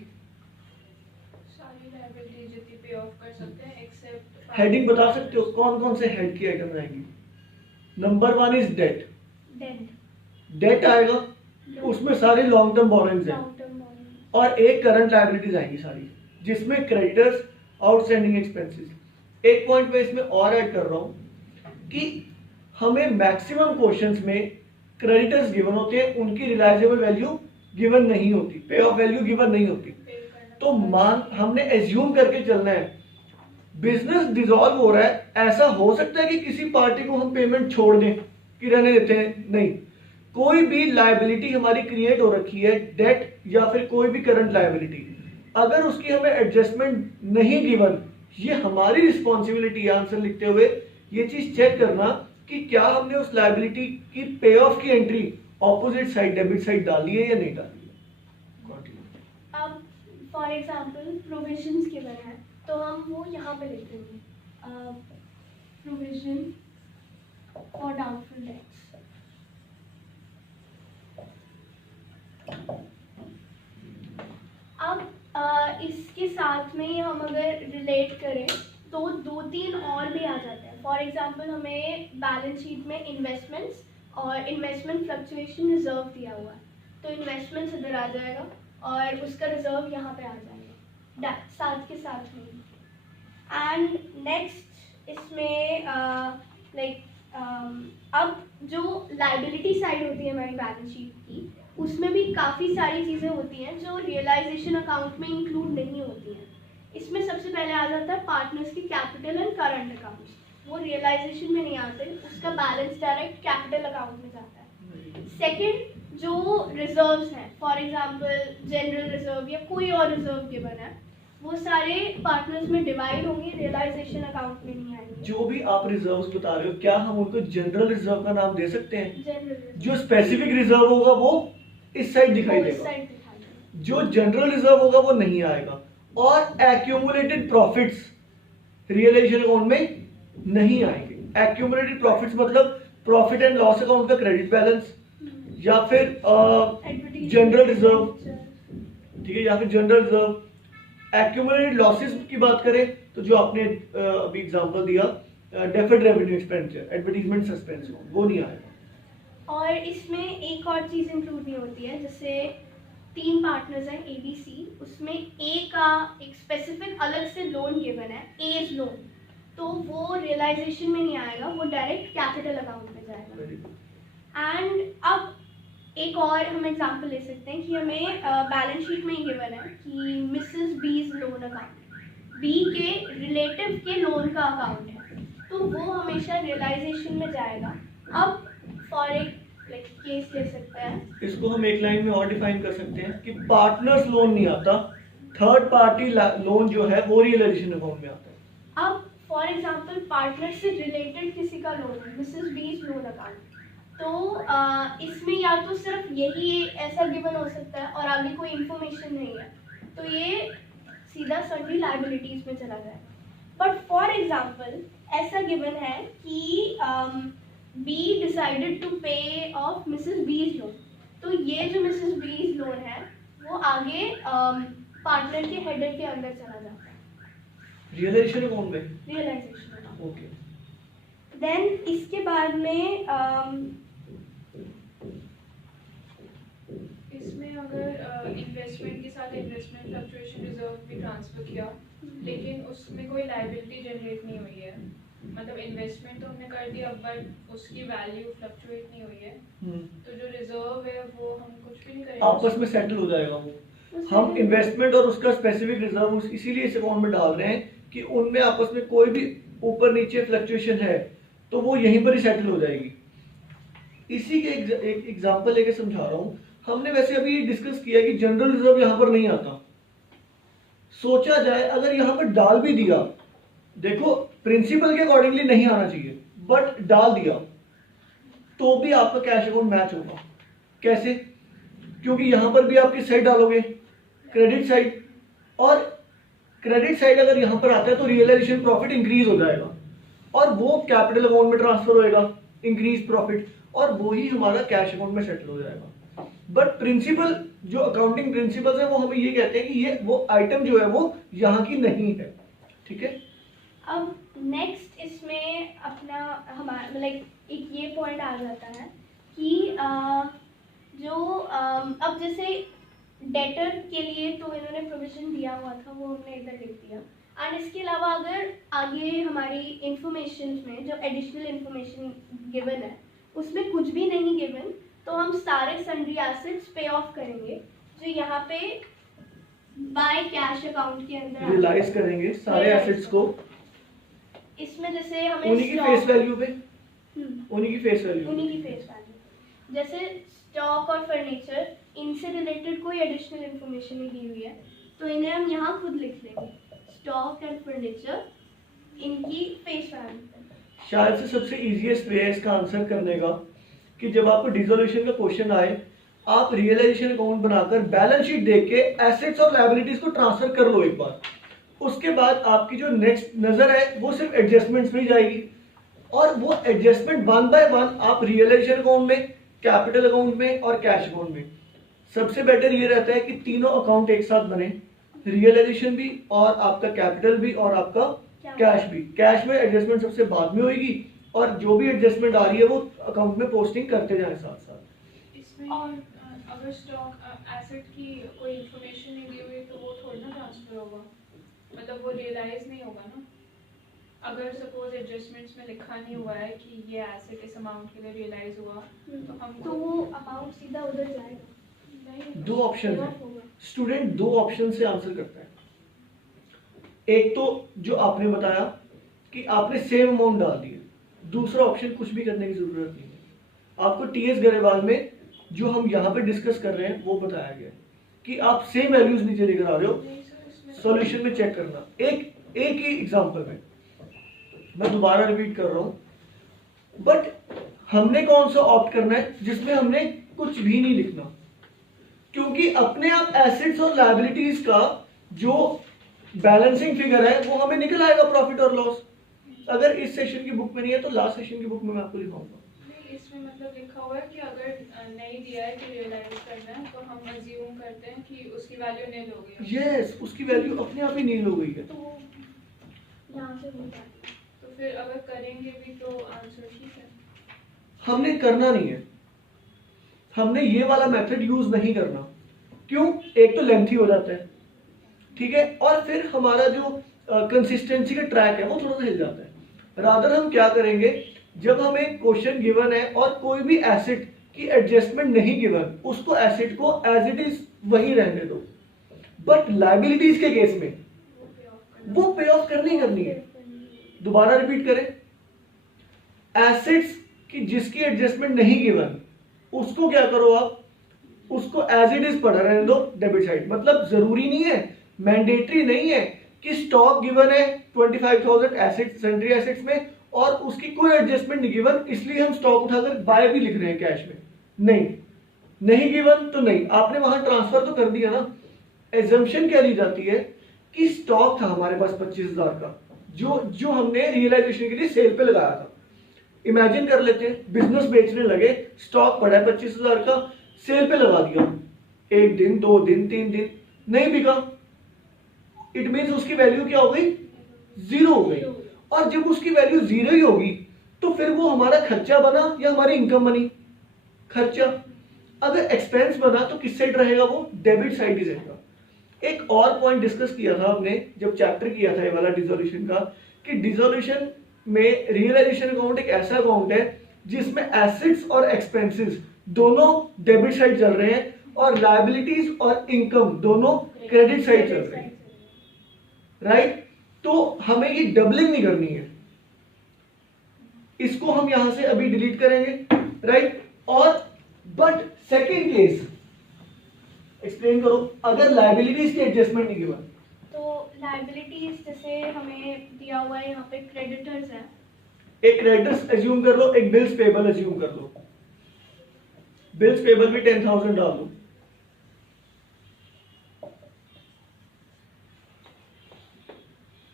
सारी लायबिलिटी जितनी पे ऑफ कर सकते हैं एक्सेप्ट। हेडिंग बता सकते हो कौन कौन से हेड की आइटम्स आएंगी? Number 1 is date. डेट आएगा, उसमें सारी लॉन्ग टर्म बोरोइंग्स हैं, और एक करंट लायबिलिटीज आएंगी सारी, जिसमें क्रेडिटर्स, आउटस्टैंडिंग एक्सपेंसेस। एक पॉइंट में इसमें और ऐड कर रहा हूं कि हमें मैक्सिमम क्वेश्चंस में क्रेडिटर्स गिवन होते हैं, उनकी रियलाइजेबल वैल्यू गिवन नहीं होती, पे ऑफ वैल्यू गिवन नहीं होती। तो मान हमने एज्यूम करके चलना है, बिजनेस डिसॉल्व हो रहा है, ऐसा हो सकता है कि किसी पार्टी को हम पेमेंट छोड़ दें कि रहने देते हैं, नहीं। कोई भी लायबिलिटी हमारी क्रिएट हो रखी है, डेट या फिर कोई भी करंट लायबिलिटी, अगर उसकी हमें एडजस्टमेंट नहीं गिवन, ये हमारी रिस्पॉन्सिबिलिटी है आंसर लिखते हुए ये चीज चेक करना कि क्या हमने उस लायबिलिटी की पे ऑफ की entry opposite side debit side डाली है या नहीं डाली है। अब फॉर एग्जांपल प्रोविजंस गिवन है तो हम वो यहाँ पे लिख देंगे, प्रोविजन फॉर डाउटफुल डेट्स। अब इसके साथ में हम अगर रिलेट करें तो 2-3 और भी आ जाते हैं। फॉर एग्जांपल हमें बैलेंस शीट में इन्वेस्टमेंट्स और इन्वेस्टमेंट फ्लक्चुएशन रिजर्व दिया हुआ है, तो इन्वेस्टमेंट्स इधर आ जाएगा और उसका रिजर्व यहाँ पे आ जाएगा साथ के साथ में। एंड नेक्स्ट इसमें अब जो लाइबिलिटी साइड होती है हमारी बैलेंस शीट की, उसमें भी काफ़ी सारी चीज़ें होती हैं जो रियलाइजेशन अकाउंट में इंक्लूड नहीं होती हैं। इसमें सबसे पहले आ जाता है पार्टनर्स की कैपिटल एंड करंट अकाउंट्स, वो रियलाइजेशन में नहीं आते, उसका बैलेंस डायरेक्ट कैपिटल अकाउंट में जाता है। सेकंड, जो रिजर्व्स हैं, फॉर एग्जांपल जनरल रिजर्व या कोई और रिजर्व गिवन है, वो सारे पार्टनर्स में डिवाइड होंगे, रियलाइजेशन अकाउंट में नहीं आएंगे। जो भी आप रिजर्व्स बता रहे हो, क्या हम उनको जनरल रिजर्व का नाम दे सकते हैं? जनरल जो स्पेसिफिक रिजर्व होगा वो इस साइड दिखाई देगा, जो जनरल रिजर्व होगा वो नहीं आएगा। और एक्यूमुलेटेड प्रॉफिट्स रियलाइजेशन अकाउंट में नहीं आएंगे। एक्यूमुलेटेड प्रॉफिट्स मतलब प्रॉफिट एंड लॉस अकाउंट का क्रेडिट बैलेंस, या फिर जनरल रिजर्व, ठीक है, या फिर जनरल रिजर्व। एक्यूमुलेटेड लॉसेस की बात करें तो जो आपने अभी एग्जांपल दिया deferred revenue expenditure, advertisement suspense, वो नहीं आएगा। और इसमें एक और चीज़ इंक्लूड नहीं होती है, जैसे 3 पार्टनर्स हैं ABC, उसमें A का एक स्पेसिफिक अलग से लोन गिवन है, एज लोन, तो वो रियलाइजेशन में नहीं आएगा, वो डायरेक्ट कैपिटल अकाउंट में जाएगा। एंड अब एक और हम एग्जांपल ले सकते हैं कि हमें बैलेंस शीट में ही गिवन है कि Mrs B's loan account, B के रिलेटिव के लोन का अकाउंट है, तो वो हमेशा रियलाइजेशन में जाएगा। अब फॉर एक केस ले सकते हैं, इसको हम एक लाइन में और डिफाइन कर सकते हैं कि पार्टनर्स लोन नहीं आता, थर्ड पार्टी लोन जो है वो रियलाइजेशन अकाउंट में आता है। अब फॉर एग्जांपल पार्टनर से रिलेटेड किसी का लोन है, मिसेस बीज लोन अकाउंट, तो इसमें या तो सिर्फ यही ऐसा गिवन हो सकता है और आगे कोई इंफॉर्मेशन नहीं है, तो ये सीधा सन्ड्री लायबिलिटीज में चला जाएगा। बट फॉर एग्जांपल ऐसा गिवन है कि बी डिसाइडेड टू पे ऑफ मिसेस बीज लोन, तो ये जो मिसेस बीज लोन है वो आगे पार्टनर के हेडर के अंदर चला जाता है रियलाइजेशन अकाउंट में, रियलाइजेशन अकाउंट। ओके। देन इसके बाद में इसमें अगर इन्वेस्टमेंट के साथ इन्वेस्टमेंट फ्लक्चुएशन रिजर्व भी ट्रांसफर किया, लेकिन उसमें कोई लायबिलिटी जनरेट नहीं हुई है, मतलब इन्वेस्टमेंट तो हमने कर दिया बट उसकी वैल्यू फ्लक्चुएट नहीं हुई है, तो जो रिजर्व है वो हम कुछ भी नहीं करेंगे, आपस में सेटल हो जाएगा वो। हम इन्वेस्टमेंट और उसका स्पेसिफिक रिजर्व इसीलिए इस अकाउंट में डाल रहे हैं कि उनमें आपस में कोई भी ऊपर नीचे फ्लक्चुएशन है तो वो यहीं पर ही सेटल हो जाएगी। इसी के एक एग्जांपल लेके समझा रहा हूँ। हमने वैसे अभी डिस्कस किया कि जनरल रिजर्व यहाँ पर नहीं आता। सोचा जाए अगर यहाँ पर डाल भी दिया, देखो प्रिंसिपल के अकॉर्डिंगली नहीं आना चाहिए, बट डाल दिया तो भी आपका कैश अकाउंट मैच होगा। कैसे? क्योंकि यहाँ पर भी आप किस साइड डालोगे, क्रेडिट साइड, और क्रेडिट साइड अगर यहाँ पर आता है तो रियलाइजेशन प्रॉफिट इंक्रीज हो जाएगा और वो कैपिटल अकाउंट में ट्रांसफर होएगा, इंक्रीज प्रॉफिट, और वो ही हमारा कैश अकाउंट में सेटल हो जाएगा। बट प्रिंसिपल जो अकाउंटिंग प्रिंसिपल्स है वो हमें ये कहते हैं कि ये वो आइटम जो है वो यहाँ की नहीं है। ठीक है, अब नेक्स्ट इसमें अपना हमारा मतलब एक ये पॉइंट आ जाता है कि अब जैसे डेटर के लिए तो इन्होंने प्रोविजन दिया हुआ था, वो हमने इधर लिख दिया। एंड इसके अलावा अगर आगे हमारी इंफॉर्मेशन में जो एडिशनल इंफॉर्मेशन गिवन है उसमें कुछ भी नहीं गिवन, तो हम सारे सन्ड्री एसेट्स पे ऑफ करेंगे जो यहाँ पे बाय कैश अकाउंट के अंदर रियलाइज करेंगे सारे एसेट्स को। इसमें जैसे हमें उन्हीं की फेस वैल्यू पे, उन्हीं की फेस वैल्यू, जैसे स्टॉक और फर्नीचर, इनसे रिलेटेड कोई एडिशनल इंफॉर्मेशन नहीं दी हुई है तो इन्हें हम यहाँ खुद लिख लेंगे, स्टॉक एंड फर्नीचर इनकी फेस वैल्यू। शायद से सबसे इजीएस्ट वे है इसका आंसर करने का कि जब आपको डिसोल्यूशन का क्वेश्चन आए, आप रियलाइजेशन अकाउंट बनाकर बैलेंस शीट देख के एसेट्स और लायबिलिटीज को ट्रांसफर कर लो एक बार। उसके बाद आपकी जो नेक्स्ट नजर है वो सिर्फ एडजस्टमेंट्स में ही जाएगी, और वो एडजस्टमेंट 1 बाय 1 आप रियलाइजेशन अकाउंट में, कैपिटल अकाउंट में और कैश अकाउंट में। सबसे बेटर ये रहता है कि तीनों अकाउंट एक साथ बने, रियलाइजेशन भी और आपका कैपिटल भी और आपका कैश भी। कैश में एडजस्टमेंट सबसे बाद में होगी और जो भी एडजस्टमेंट आ रही है वो अकाउंट में पोस्टिंग करते जाए साथ साथ। इसमें और अगर स्टॉक एसेट की कोई इंफॉर्मेशन नहीं दी हुई तो वो थोड़ी ना ट्रांसफर होगा, मतलब वो रियलाइज नहीं होगा ना। अगर सपोज एडजस्टमेंट्स में लिखा नहीं हुआ है कि ये एसेट इस अमाउंट के लिए रियलाइज हुआ तो हम तो वो अमाउंट सीधा उधर जाएगा। दो ऑप्शन है, स्टूडेंट दो ऑप्शन से आंसर करता है। एक तो जो आपने बताया कि आपने सेम अमाउंट डाल दिया, दूसरा ऑप्शन कुछ भी करने की जरूरत नहीं है। आपको टीएस गरेवाल में जो हम यहाँ पे डिस्कस कर रहे हैं वो बताया गया कि आप सेम वैल्यूज नीचे लेकर आ रहे हो, सॉल्यूशन में चेक करना। एक ही एग्जांपल में मैं दोबारा रिपीट कर रहा हूं, बट हमने कौन सा ऑप्ट करना है जिसमें हमने कुछ भी नहीं लिखना, क्योंकि अपने आप एसेट्स और लायबिलिटीज का जो बैलेंसिंग फिगर है वो हमें निकल आएगा प्रॉफिट और लॉस। अगर इस सेशन की बुक में नहीं है तो लास्ट सेशन की बुक में मैं आपको लिखाऊंगा। इसमें मतलब लिखा हुआ है कि अगर नहीं दिया है कि रियलाइज करना है तो हम अज्यूम करते हैं कि उसकी वैल्यू नील हो गई है। यस, उसकी वैल्यू अपने आप ही नील हो गई है। तो यहाँ से हो जाती है। तो फिर अगर करेंगे भी तो आंसर ठीक है। हमने करना नहीं है, हमने ये वाला मेथड यूज नहीं करना। क्यों? एक तो लेंथी हो जाता है, ठीक है, और फिर हमारा जो कंसिस्टेंसी का ट्रैक है वो थोड़ा सा हिल जाता है। रादर हम क्या करेंगे, जब हमें क्वेश्चन गिवन है और कोई भी एसेट की एडजस्टमेंट नहीं गिवन, उसको एसेट को एज इट इज वही रहने दो। बट लायबिलिटीज के केस में वो पे ऑफ करनी है। दोबारा रिपीट करें, एसेट्स की जिसकी एडजस्टमेंट नहीं गिवन उसको क्या करो आप, उसको एज इट इज पढ़ा रहने दो डेबिट साइड। मतलब जरूरी नहीं है, मैंडेटरी नहीं है कि स्टॉक गिवन है 25,000 एसेट्स, सन्ड्री एसेट्स में, और उसकी कोई एडजस्टमेंट नहीं गिवन इसलिए हम स्टॉक उठाकर बाय भी लिख रहे हैं कैश में। नहीं गिवन तो नहीं, आपने वहां ट्रांसफर तो कर दिया ना। एजम्पशन क्या ली जाती है कि स्टॉक था हमारे पास 25,000 का, जो हमने रियलाइजेशन के लिए सेल पे लगाया था। इमेजिन कर लेते हैं बिजनेस बेचने लगे, स्टॉक पड़ा है 25,000 का, सेल पे लगा दिया, 1 दिन 2 दिन 3 दिन नहीं बिका, इट मीन्स उसकी वैल्यू क्या हो गई, 0 हो गई। और जब उसकी वैल्यू 0 ही होगी तो फिर वो हमारा खर्चा बना या हमारी इनकम बनी, खर्चा। अगर एक्सपेंस बना तो किस साइड रहेगा, वो डेबिट साइड ही रहेगा। एक और पॉइंट डिस्कस किया था हमने जब चैप्टर किया था ये वाला डिसोल्यूशन का, कि डिसोल्यूशन में रियलाइजेशन अकाउंट एक ऐसा अकाउंट है जिसमें एसेट्स और एक्सपेंसेस दोनों डेबिट साइड चल रहे हैं और लायबिलिटीज और इनकम दोनों क्रेडिट साइड चल रहे हैं, राइट। तो हमें ये डबलिंग नहीं करनी है, इसको हम यहां से अभी डिलीट करेंगे, राइट। और बट सेकेंड केस एक्सप्लेन करो, अगर लायबिलिटीज की एडजस्टमेंट नहीं गिवन। तो लायबिलिटीज जैसे हमें दिया हुआ है यहाँ पे क्रेडिटर्स है, एक क्रेडिटर्स एज्यूम कर लो, एक बिल्स पेबल एज्यूम कर लो। बिल्स पेबल भी 10,000 डाल दो।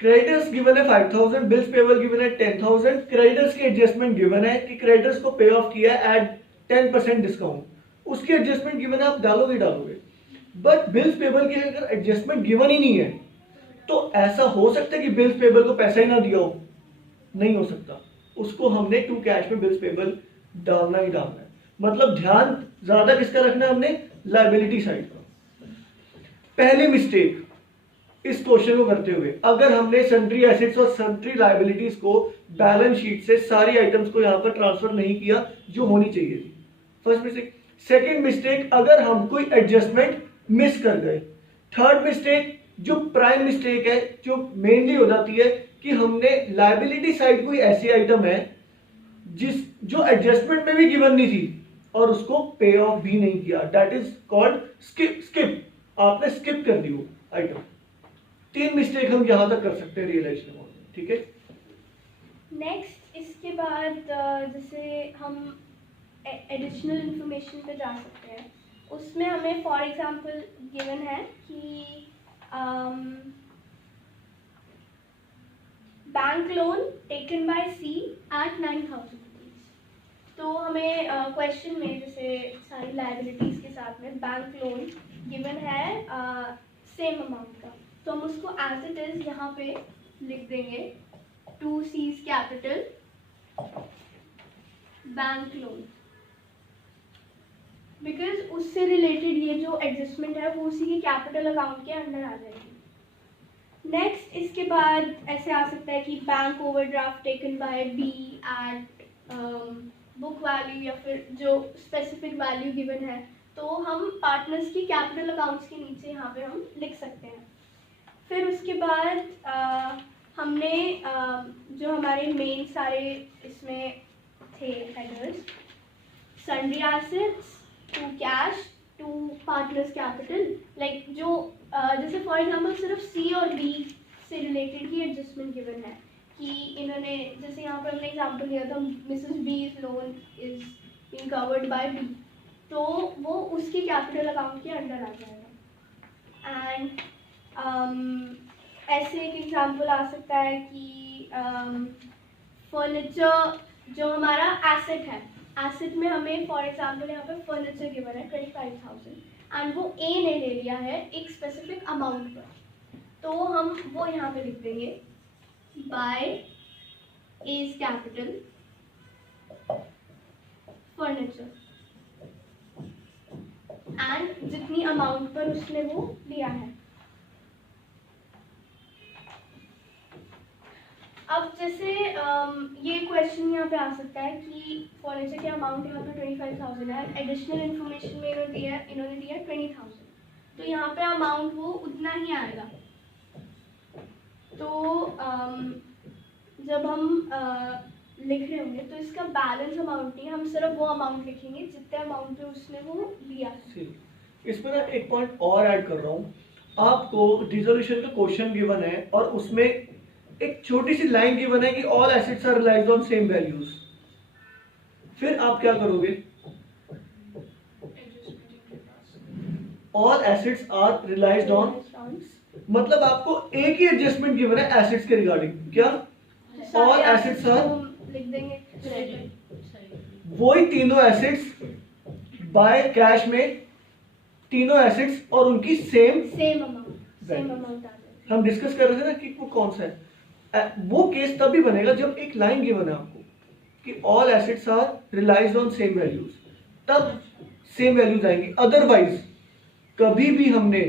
क्रेडिटर्स गिवन है 5,000, बिल्स पेबल गिवन है 10,000। क्रेडिटर्स की एडजस्टमेंट गिवन है कि क्रेडिटर्स को पे ऑफ किया एट 10% डिस्काउंट, उसकी एडजस्टमेंट गिवन है, आप डालोगे। बट बिल्स पेबल की अगर एडजस्टमेंट गिवन ही नहीं है तो ऐसा हो सकता है कि बिल्स पेबल को पैसा ही ना दिया हो, नहीं हो सकता। उसको हमने टू कैश में बिल्स पेबल डालना ही डालना है। मतलब ध्यान ज्यादा किसका रखना है, हमने लायबिलिटी साइड का। पहली मिस्टेक इस क्वेश्चन को करते हुए, अगर हमने सन्ड्री एसेट्स और सन्ड्री लायबिलिटीज को बैलेंस शीट से सारी आइटम्स को यहां पर ट्रांसफर नहीं किया जो होनी चाहिए थी, फर्स्ट मिस्टेक। सेकेंड मिस्टेक, अगर हम कोई एडजस्टमेंट मिस कर गए। थर्ड मिस्टेक, जो प्राइम मिस्टेक है, जो मेनली हो जाती है कि हमने लायबिलिटी साइड कोई ऐसी आइटम है जो एडजस्टमेंट में भी गिवन नहीं थी और उसको पे ऑफ भी नहीं किया, दैट इज कॉल्ड स्किप। आपने स्किप कर दी वो आइटम। 3 मिस्टेक हम यहां तक कर सकते हैं रियलाइजेशन अकाउंट में, ठीक है। नेक्स्ट इसके बाद जैसे हम एडिशनल इंफॉर्मेशन पे जा सकते हैं। उसमें हमें फॉर एग्जांपल गिवन है कि bank loan taken by C at 9,000 rupees. तो हमें क्वेश्चन में जैसे सारी लायबिलिटीज के साथ में बैंक लोन गिवन है सेम अमाउंट का, तो हम उसको एज इट इज यहाँ पे लिख देंगे 2 C's capital bank loan, because उससे रिलेटेड ये जो एडजस्टमेंट है वो उसी के कैपिटल अकाउंट के अंडर आ जाएगी। नेक्स्ट इसके बाद ऐसे आ सकता है कि bank overdraft taken by B at book value, या फिर जो स्पेसिफिक वैल्यू गिवन है तो हम पार्टनर्स की कैपिटल अकाउंट्स के नीचे यहाँ पे हम लिख सकते हैं। फिर उसके बाद हमने जो हमारे मेन सारे इसमें थे headers, sundry assets to cash to partners capital, like जो जैसे फॉर एग्जांपल सिर्फ सी और बी से रिलेटेड ही एडजस्टमेंट गिवन है कि इन्होंने, जैसे यहाँ पर हमने एग्जांपल लिया था Mrs B's loan is being covered by B, तो वो उसके कैपिटल अकाउंट के अंडर आ जाएगा। एंड ऐसे एक एग्जांपल आ सकता है कि फर्नीचर जो हमारा एसेट है, एसेट में हमें फॉर एग्जांपल यहाँ पे फर्नीचर गिवन है 25,000 एंड वो ए ने ले लिया है एक स्पेसिफिक अमाउंट पर, तो हम वो यहाँ पे लिख देंगे by A's capital furniture and जितनी अमाउंट पर उसने वो लिया है। अब जैसे ये क्वेश्चन यहाँ पे आ सकता है कि फर्नीचर के अमाउंट यहाँ पे 25,000 है, एडिशनल इन्फॉर्मेशन में इन्होंने दिया 20,000, तो यहाँ पे अमाउंट वो उतना ही आएगा। तो जब हम लिख रहे होंगे तो इसका बैलेंस अमाउंट नहीं, हम सिर्फ वो अमाउंट लिखेंगे जितने अमाउंट पे उसने वो लिया है। इसमें ना एक पॉइंट और ऐड कर रहा हूँ, आपको डिसोल्यूशन का क्वेश्चन गिवन है और उसमें एक छोटी सी लाइन गिवन है कि all assets are realised on same values. फिर आप क्या करोगे? All assets are realised on, मतलब आपको एक ही एडजस्टमेंट गिवन है एसेट्स के रिगार्डिंग, क्या ऑल एसेट्स आर, लिख देंगे वही तीनों एसेट्स बाय कैश में, तीनों एसेट्स और उनकी सेम अमाउंट आ जाएगा। हम डिस्कस कर रहे थे ना कि वो कौन सा है, वो केस तभी बनेगा जब एक लाइन गिवन है आपको कि all assets are realised on same values, तब सेम वैल्यूज आएंगी। अदरवाइज कभी भी हमने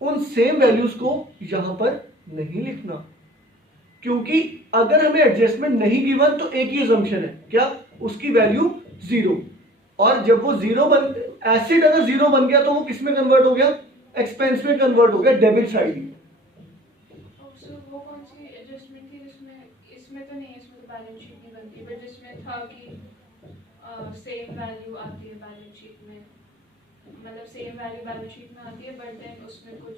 उन सेम वैल्यूज को यहां पर नहीं लिखना, क्योंकि अगर हमें एडजस्टमेंट नहीं गिवन तो एक ही असम्पशन है, क्या उसकी वैल्यू 0, और जब वो एसेट अगर 0 बन गया तो वो किस में कन्वर्ट हो गया? एक्सपेंस में कन्वर्ट हो गया, डेबिट साइड। वो कौन सी एडजस्टमेंट थी जिसमें, इसमें तो नहीं, इसमें तो बैलेंस शीट नहीं बनती, बट जिसमें था कि सेम वैल्यू आती है बैलेंस शीट में, मतलब सेम वैल्यू बैलेंस शीट में आती है बट देन उसमें कुछ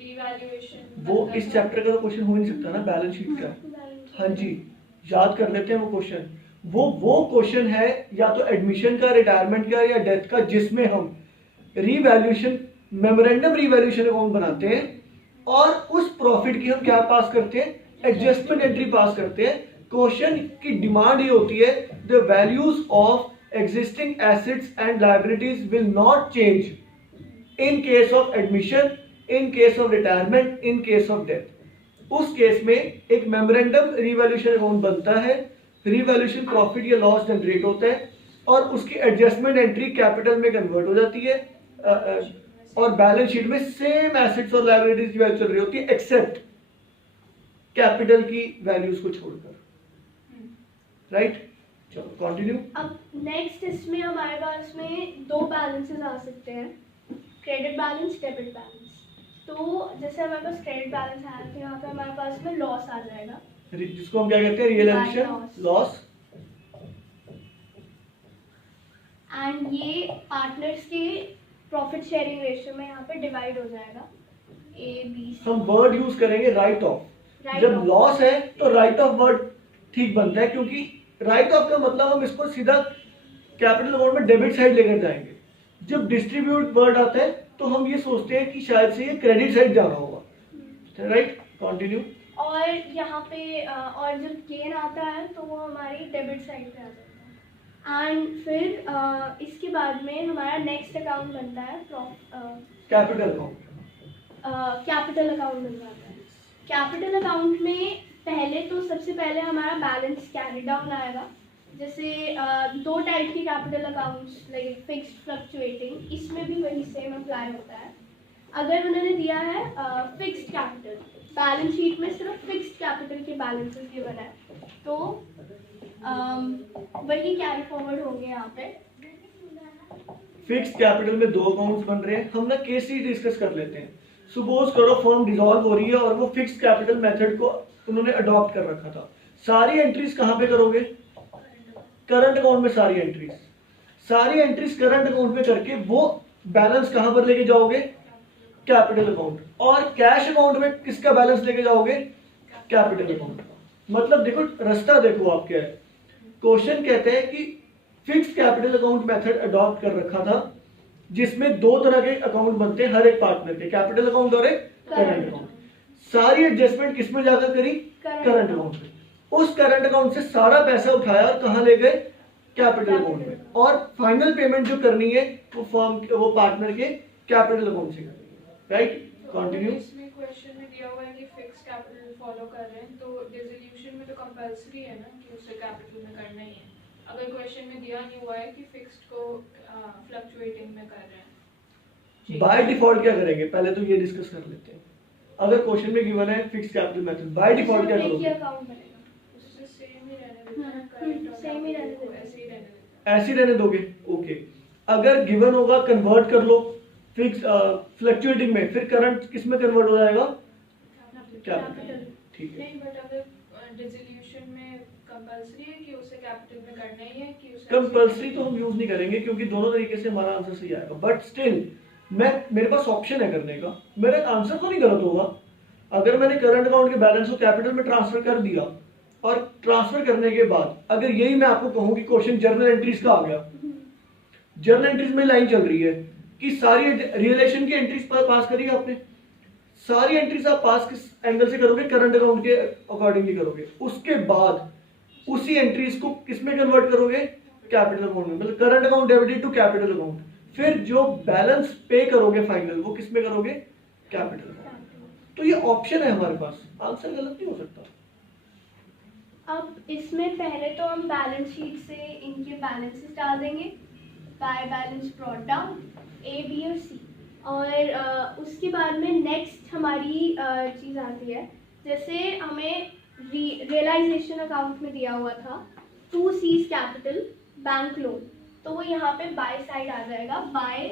रीवैल्यूएशन, वो इस चैप्टर का क्वेश्चन हो नहीं सकता ना, बैलेंस शीट का। हाँ जी, याद कर लेते हैं वो क्वेश्चन। वो क्वेश्चन है या तो एडमिशन का, रिटायरमेंट का या डेथ का, जिसमें हम रीवैल्यूएशन, मेमोरेंडम रीवैल्यूएशन अकाउंट बनाते हैं और उस प्रॉफिट की हम क्या पास करते हैं? एडजस्टमेंट एंट्री पास करते हैं। क्वेश्चन की डिमांड ये होती है, the values of existing assets and liabilities will not change in case of admission, in case of retirement, in case of death. उस केस में एक मेमोरेंडम रीवैल्यूएशन अकाउंट बनता है, रीवैल्यूएशन प्रॉफिट या लॉस जनरेट होता है और उसकी एडजस्टमेंट एंट्री कैपिटल में कन्वर्ट हो जाती है, और बैलेंस शीट में सेम एसेट्स और लायबिलिटीज की वैल्यू चल रही होती है एक्सेप्ट कैपिटल की वैल्यूज को छोड़कर, राइट? चलो कंटिन्यू। अब नेक्स्ट इसमें हमारे पास में दो बैलेंसेस आ सकते हैं, क्रेडिट बैलेंस, डेबिट बैलेंस। तो जैसे हमारे पास क्रेडिट बैलेंस आया तो यहाँ पे हमारे पास में लॉस आ जाएगा, जिसको हम क्या कहते हैं? Realisation loss. एंड ये पार्टनर्स के प्रॉफिट शेयरिंग रेशियो में यहाँ पे डिवाइड हो जाएगा, ए बी सी। हम वर्ड यूज करेंगे राइट ऑफ। जब लॉस है तो राइट ऑफ वर्ड ठीक बनता है, क्योंकि राइट ऑफ का मतलब हम इसको सीधा कैपिटल अकाउंट में डेबिट साइड लेकर जाएंगे। जब डिस्ट्रीब्यूट वर्ड आता है तो हम ये सोचते हैं कि शायद से ये क्रेडिट साइड जाना होगा, राइट? कंटिन्यू। और यहाँ पे और जब गेन आता है तो वो हमारी डेबिट साइड पे आ जाएगा। एंड फिर इसके बाद में हमारा नेक्स्ट अकाउंट बनता है कैपिटल अकाउंट। कैपिटल अकाउंट बन जाता है। कैपिटल अकाउंट में पहले तो सबसे पहले हमारा बैलेंस कैरी डाउन आएगा। जैसे दो टाइप की capital accounts, like fixed fluctuating, इसमें भी वही सेम अप्लाई होता है। अगर उन्होंने दिया है फिक्स्ड कैपिटल, बैलेंस शीट में सिर्फ फिक्स्ड कैपिटल के बैलेंसेस गिवन है, तो वही कैरी फॉरवर्ड होंगे यहाँ पे। फिक्स्ड कैपिटल में दो अकाउंट्स बन रहे हैं, हम ना केस ही डिस्कस कर लेते हैं। सपोज करो फर्म डिसॉल्व हो रही है और वो फिक्स्ड कैपिटल मेथड को उन्होंने अडॉप्ट कर रखा था। सारी एंट्रीज कहाँ पे करोगे? करंट अकाउंट में सारी एंट्रीज करंट अकाउंट में करके वो बैलेंस कहाँ पर लेके जाओगे? कैपिटल अकाउंट, और कैश अकाउंट में किसका बैलेंस लेके जाओगे? Capital account. मतलब देखो रास्ता देखो आप क्या है। क्वेश्चन कहते हैं कि fix capital account method adopt कर रखा था जिसमें दो तरह के अकाउंट बनते हैं हर एक पार्टनर के, कैपिटल अकाउंट और एक करंट अकाउंट। सारी एडजस्टमेंट किस में जाकर करी? करंट अकाउंट में। उस करंट अकाउंट से सारा पैसा उठाया और कहां ले गए? कैपिटल अकाउंट में। और फाइनल पेमेंट जो करनी है वो पार्टनर के कैपिटल अकाउंट से करनी है, राइट? कंटिन्यू। इसमें क्वेश्चन में दिया हुआ है कि फिक्स कैपिटल फॉलो कर रहे हैं, तो डिसोल्यूशन में तो कंपलसरी है ना कि उसे कैपिटल में करना ही है। अगर क्वेश्चन में दिया नहीं हुआ है कि फिक्स्ड को फ्लक्चुएटिंग में कर रहे हैं, बाय डिफॉल्ट क्या करेंगे पहले तो ये डिस्कस कर लेते हैं। अगर क्वेश्चन में गिवन है fix capital method, by default क्या करोगे? अकाउंट बनेगा, उससे सेम ही रहने देते हैं, करंट और सेम ही रहने कैपिटल को देते हैं। ऐसे ही रहने देते हैं। ऐसे ही रहने दोगे? ओके। अगर गिवन होगा कन्वर्ट कर लो फिक्स फ्लक्चुएटिंग में, फिर करंट किस में कन्वर्ट हो जाएगा? कैपिटल। ठीक है। नहीं, बट अगर डिसोल्यूशन में कंपलसरी है कि उसे कैपिटल में करना ही है कि उसे कंपल्सरी तो हम यूज नहीं करेंगे क्योंकि दोनों तरीके से हमारा आंसर सही आएगा, बट स्टिल मेरे पास ऑप्शन है करने का, मेरा आंसर तो नहीं गलत होगा। अगर मैंने करंट अकाउंट के बैलेंस को कैपिटल में ट्रांसफर कर दिया और ट्रांसफर करने के बाद अगर यही मैं आपको कहूं कि क्वेश्चन जर्नल एंट्रीज का आ गया, जर्नल एंट्रीज में लाइन चल रही है कि सारी रिलेशन की एंट्रीज पास करी आपने, सारी एंट्रीज आप पास किस एंगल से करोगे? करंट अकाउंट के अकॉर्डिंगली करोगे। उसके बाद उसी एंट्रीज को किस में कन्वर्ट करोगे? कैपिटल अकाउंट में। मतलब current account debited to capital account. फिर जो बैलेंस पे करोगे फाइनल वो किस में करोगे? Capital account. तो ये ऑप्शन है हमारे पास, आंसर गलत नहीं हो सकता। अब इसमें पहले तो हम बैलेंस शीट से इनके बैलेंसेस डाल देंगे, by balance brought down A B और सी, और उसके बाद में नेक्स्ट हमारी चीज़ आती है, जैसे हमें रियलाइजेशन अकाउंट में दिया हुआ था 2 C's कैपिटल बैंक लोन, तो वो यहाँ पे बाय साइड आ जाएगा, बाय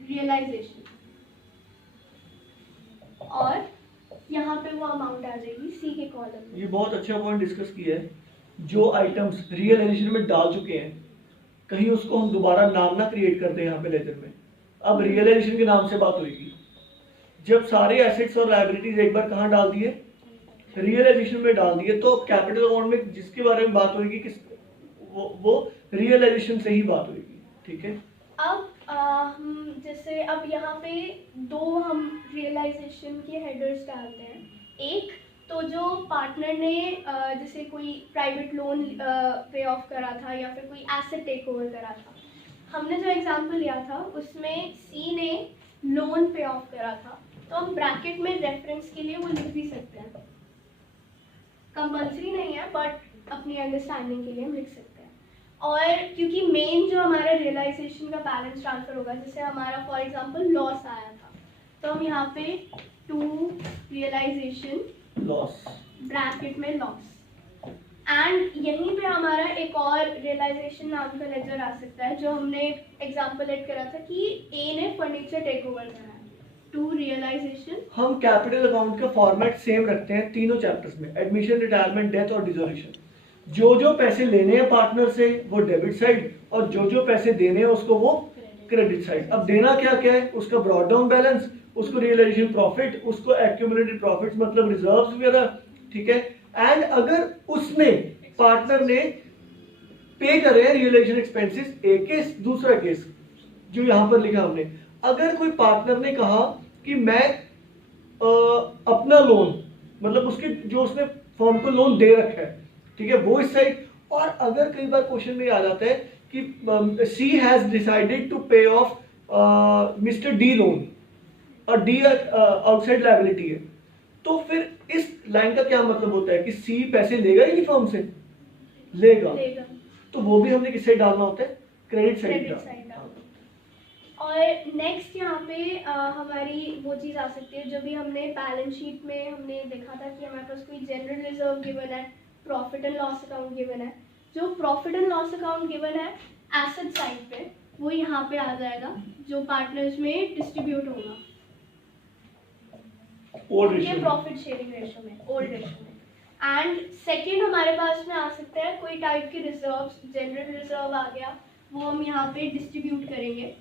रियलाइजेशन, और यहाँ पे वो अमाउंट आ जाएगी सी के कॉलम में। ये बहुत अच्छा पॉइंट डिस्कस किया है। जो आइटम्स रियलाइजेशन में डाल चुके हैं कहीं उसको हम दोबारा नाम ना क्रिएट करते हैं यहाँ पे लेजर में। अब रियलाइजेशन के नाम से बात होगी। जब सारे एसेट्स और लायबिलिटीज एक बार कहाँ डाल दिए? रियलाइजेशन में डाल दिए, तो कैपिटल अकाउंट में जिसके बारे में बात होगी किस वो रियलाइजेशन से ही बात होगी। ठीक है। अब हम जैसे अब यहाँ पे दो हम रियलाइजेशन के हेडर्स डालते हैं। एक तो जो पार्टनर ने जैसे कोई प्राइवेट लोन पे ऑफ करा था या फिर कोई एसेट टेक ओवर करा था, हमने जो एग्जांपल लिया था उसमें सी ने लोन पे ऑफ करा था, तो हम ब्रैकेट में रेफरेंस के लिए वो लिख भी सकते हैं। कंपल्सरी नहीं है बट अपनी अंडरस्टैंडिंग के लिए हम लिख सकते हैं। और क्योंकि मेन जो हमारा रियलाइजेशन का बैलेंस ट्रांसफर होगा, जैसे हमारा फॉर एग्जांपल लॉस आया था, तो हम यहाँ पे टू रियलाइजेशन लॉस ब्रैकेट में लॉस, एंड यहीं पे हमारा एक और रियलाइजेशन नाम का लेजर आ सकता है जो हमने एग्जांपल ऐड करा था कि ए ने फर्नीचर टेक ओवर करा है, टू रियलाइजेशन। हम कैपिटल अकाउंट का फॉर्मेट सेम रखते हैं तीनों चैप्टर्स में, एडमिशन, रिटायरमेंट, डेथ और डिसोल्यूशन। जो जो पैसे लेने हैं पार्टनर से वो डेबिट साइड, और जो जो पैसे देने हैं उसको वो क्रेडिट साइड। अब देना क्या क्या है? उसका ब्रॉड डाउन बैलेंस, उसको रियलाइजेशन प्रॉफिट, उसको एक्यूमुलेटेड प्रॉफिट्स मतलब रिजर्व्स वगैरह। ठीक है। एंड अगर उसने पार्टनर ने पे करे हैं रियलाइजेशन एक्सपेंसेस, एक केस। दूसरा केस जो यहाँ पर लिखा हमने, अगर कोई पार्टनर ने कहा कि मैं अपना लोन मतलब उसके जो उसने फर्म को लोन दे रखा है, ठीक है, वो इस साइड। और अगर कई बार क्वेश्चन में आ जाता है कि सी हैज डिसाइडेड टू पे ऑफ मिस्टर डी लोन और डी आउटसाइड लायबिलिटी है, तो फिर इस लाइन का क्या मतलब होता है कि सी पैसे लेगा ही नहीं फर्म से? लेगा। तो वो भी हमने किस साइड डालना होता है? क्रेडिट साइड डालना। और नेक्स्ट यहाँ पे हमारी वो चीज़ आ सकती है जो भी हमने बैलेंस शीट में हमने देखा था कि हमारे पास कोई जनरल रिजर्व गिवन है, profit and loss account given है। जो profit and loss account given है एसेट साइड पे, वो यहाँ पे आ जाएगा जो पार्टनर्स में डिस्ट्रीब्यूट होगा उनके प्रॉफिट शेयरिंग रेशो में, ओल्ड रेशो में। एंड सेकेंड हमारे पास में आ सकता है कोई टाइप की रिजर्व्स, जनरल रिजर्व आ गया, वो हम यहाँ पे डिस्ट्रीब्यूट करेंगे।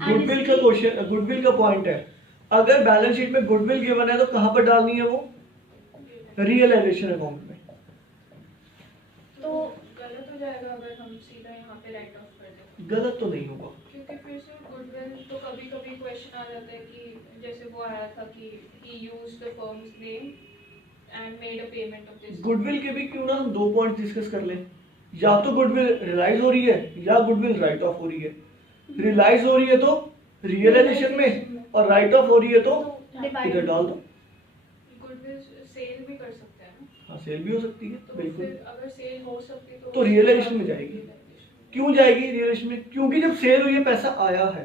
गुडविल का क्वेश्चन, गुडविल का पॉइंट है, अगर बैलेंस शीट में गुडविल गिवन है तो कहाँ पर डालनी है वो? रियलाइजेशन अकाउंट में। तो गलत हो जाएगा अगर हम सीधा यहाँ पे राइट ऑफ कर दें। गलत तो नहीं होगा, क्योंकि फिर से गुडविल तो कभी कभी क्वेश्चन आ जाता है कि जैसे वो आया था कि he used the firm's name and made a payment of this। Goodwill के भी क्यों ना हम 2 पॉइंट डिस्कस कर लें, या तो गुडविल रियलाइज हो रही है या गुडविल राइट ऑफ हो रही है। रियलाइज हो रही है तो रियलाइजेशन में, और राइट ऑफ हो रही है तो इधर डाल दो। गुडविल सेल भी कर सकते हैं ना, हाँ, सेल भी हो सकती है तो बिल्कुल। फिर अगर सेल हो सकती तो रियलाइजेशन में जाएगी। क्यों जाएगी रियलाइजेशन में? क्योंकि जब सेल हुई है पैसा आया है।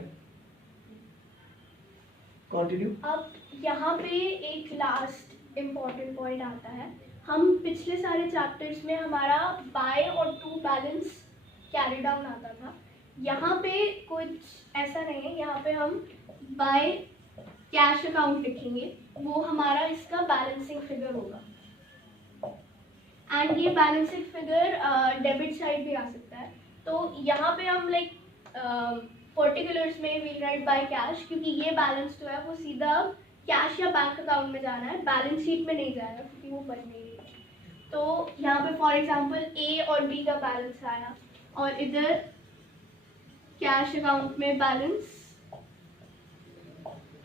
कंटिन्यू। अब यहाँ पे एक लास्ट इम्पॉर्टेंट पॉइंट आता है। हम पिछले सारे चैप्टर्स में हमारा बाय और टू बैलेंस कैरी डाउन आता था। यहाँ पे कुछ ऐसा नहीं है, यहाँ पे हम बाय कैश अकाउंट लिखेंगे, वो हमारा इसका बैलेंसिंग फिगर होगा। एंड ये बैलेंसिंग फिगर डेबिट साइड भी आ सकता है। तो यहाँ पे हम लाइक पर्टिकुलर्स में विल राइट बाय कैश, क्योंकि ये बैलेंस जो है वो सीधा कैश या बैंक अकाउंट में जाना है, बैलेंस शीट में नहीं जाएगा क्योंकि वो बन नहीं है। तो यहाँ पे फॉर एग्जांपल ए और बी का बैलेंस आया और इधर कैश अकाउंट में बैलेंस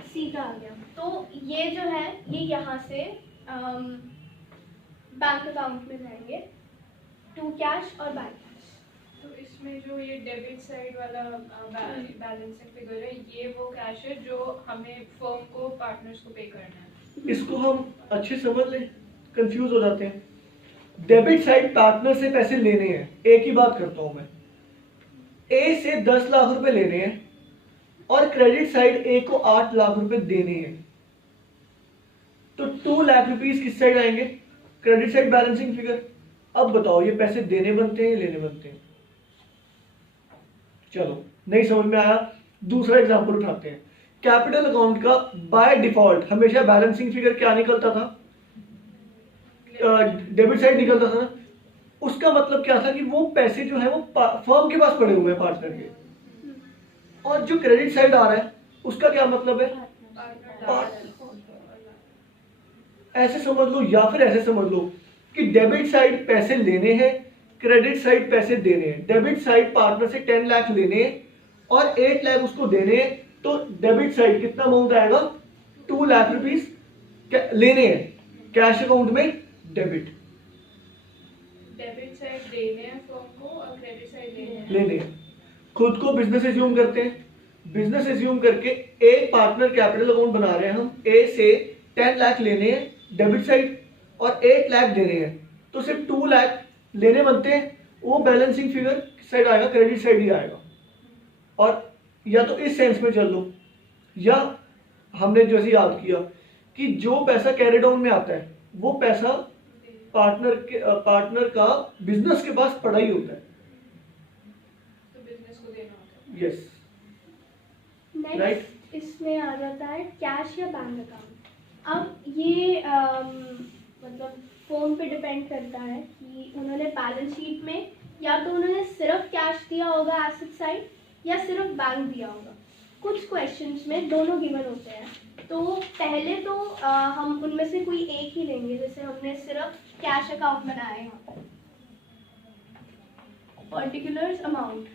सी का आ गया। तो ये जो है ये यहाँ से बैंक अकाउंट में जाएंगे, टू कैश और बाय कैश। तो इसमें जो ये डेबिट साइड वाला बैलेंसिंग फिगर है, ये वो कैश है जो हमें फर्म को, पार्टनर्स को पे करना है। इसको हम अच्छे समझ लें, कंफ्यूज हो जाते हैं। डेबिट साइड पार्टनर से पैसे लेने हैं, ए की बात करता हूं मैं। ए से 10 लाख रुपए लेने हैं और क्रेडिट साइड ए को 8 लाख रुपए देने हैं। तो 2 लाख रुपीस किस साइड आएंगे? Credit side balancing figure. अब बताओ ये पैसे देने बनते हैं या लेने बनते हैं? चलो नहीं समझ में आया, दूसरा एग्जांपल उठाते हैं। कैपिटल अकाउंट का बाय डिफॉल्ट हमेशा बैलेंसिंग फिगर क्या निकलता था? डेबिट साइड निकलता था ना। उसका मतलब क्या था कि वो पैसे जो है वो फर्म के पास पड़े हुए हैं, पार्टनर के। और जो क्रेडिट साइड आ रहा है उसका क्या मतलब है? ऐसे समझ लो या फिर ऐसे समझ लो कि डेबिट साइड पैसे लेने हैं, क्रेडिट साइड पैसे देने हैं। डेबिट साइड पार्टनर से 10 लाख लेने हैं और 8 लाख उसको देने हैं। तो डेबिट साइड कितना अमाउंट आएगा? 2 लाख रुपीस लेने हैं कैश अकाउंट में, डेबिट। डेबिट साइड देने हैं फर्म को और क्रेडिट साइड लेने हैं। खुद को बिजनेस एज्यूम करते हैं। बिजनेस एज्यूम करके एक पार्टनर कैपिटल अकाउंट बना रहे हैं हम। ए से 10 लाख लेने हैं डेबिट साइड और 8 लाख देने हैं, तो सिर्फ 2 लाख लेने बनते हैं। वो बैलेंसिंग फिगर किस साइड आएगा? क्रेडिट साइड ही आएगा। और या तो इस सेंस में चल लो, या हमने जैसे याद किया कि जो पैसा कैरी डाउन में आता है वो पैसा पार्टनर का बिजनेस के पास पड़ा ही होता है। तो बिजनेस को देना होता है। यस, नेक्स्ट इसमें आ जाता है कैश या बैंक अकाउंट। अब ये मतलब फर्म पे डिपेंड करता है कि उन्होंने बैलेंस शीट में या तो उन्होंने सिर्फ कैश दिया होगा एसेट साइड या सिर्फ बैंक दिया होगा। कुछ क्वेश्चंस में दोनों गिवन होते हैं। तो पहले तो हम उनमें से कोई एक ही लेंगे। जैसे हमने सिर्फ कैश अकाउंट बनाया है, यहाँ पर पर्टिकुलर्स अमाउंट,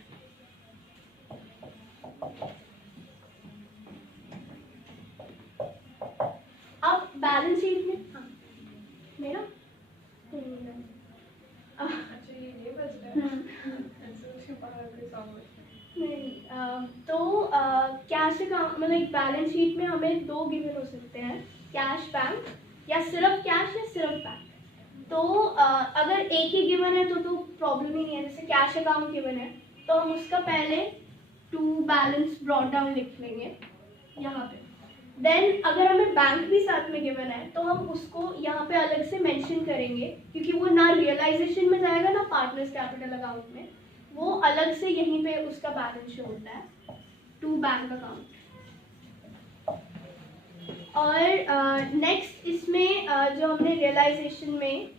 अब बैलेंस शीट में मेरा अच्छा ये बच रहा है। ऐसे बाहर कोई सामान नहीं, तो कैश अकाउंट मतलब बैलेंस शीट में हमें दो गिवन हो सकते हैं, कैश बैंक या सिर्फ कैश या सिर्फ बैंक। तो अगर एक ही गिवन है तो प्रॉब्लम ही नहीं है। जैसे कैश अकाउंट गिवन है तो हम उसका पहले टू बैलेंस ब्रॉट डाउन लिख लेंगे यहाँ पे। देन अगर हमें बैंक भी साथ में गिवन है तो हम उसको यहाँ पे अलग से मेंशन करेंगे, क्योंकि वो ना रियलाइजेशन में जाएगा ना पार्टनर्स कैपिटल अकाउंट में, वो अलग से यहीं पे उसका बैलेंस शो होता है टू बैंक अकाउंट। और नेक्स्ट इसमें जो हमने रियलाइजेशन में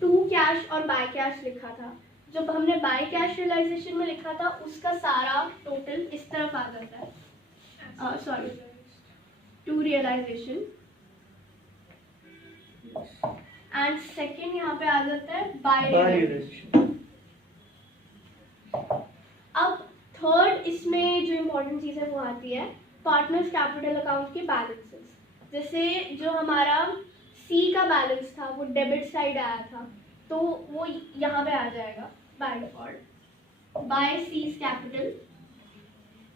टू कैश और बाय कैश लिखा था, जो हमने बाय कैश रियलाइजेशन में लिखा था उसका सारा टोटल इस तरफ आ जाता है, sorry, to realisation, and second यहाँ पे आ जाता है बाय रियलाइजेशन। अब थर्ड इसमें जो इम्पोर्टेंट चीज़ है वो आती है पार्टनर्स कैपिटल अकाउंट के बैलेंसेस। जैसे जो हमारा सी का बैलेंस था वो डेबिट साइड आया था, तो वो यहाँ पे आ जाएगा बाय डिफॉल्ट बाय सीज कैपिटल,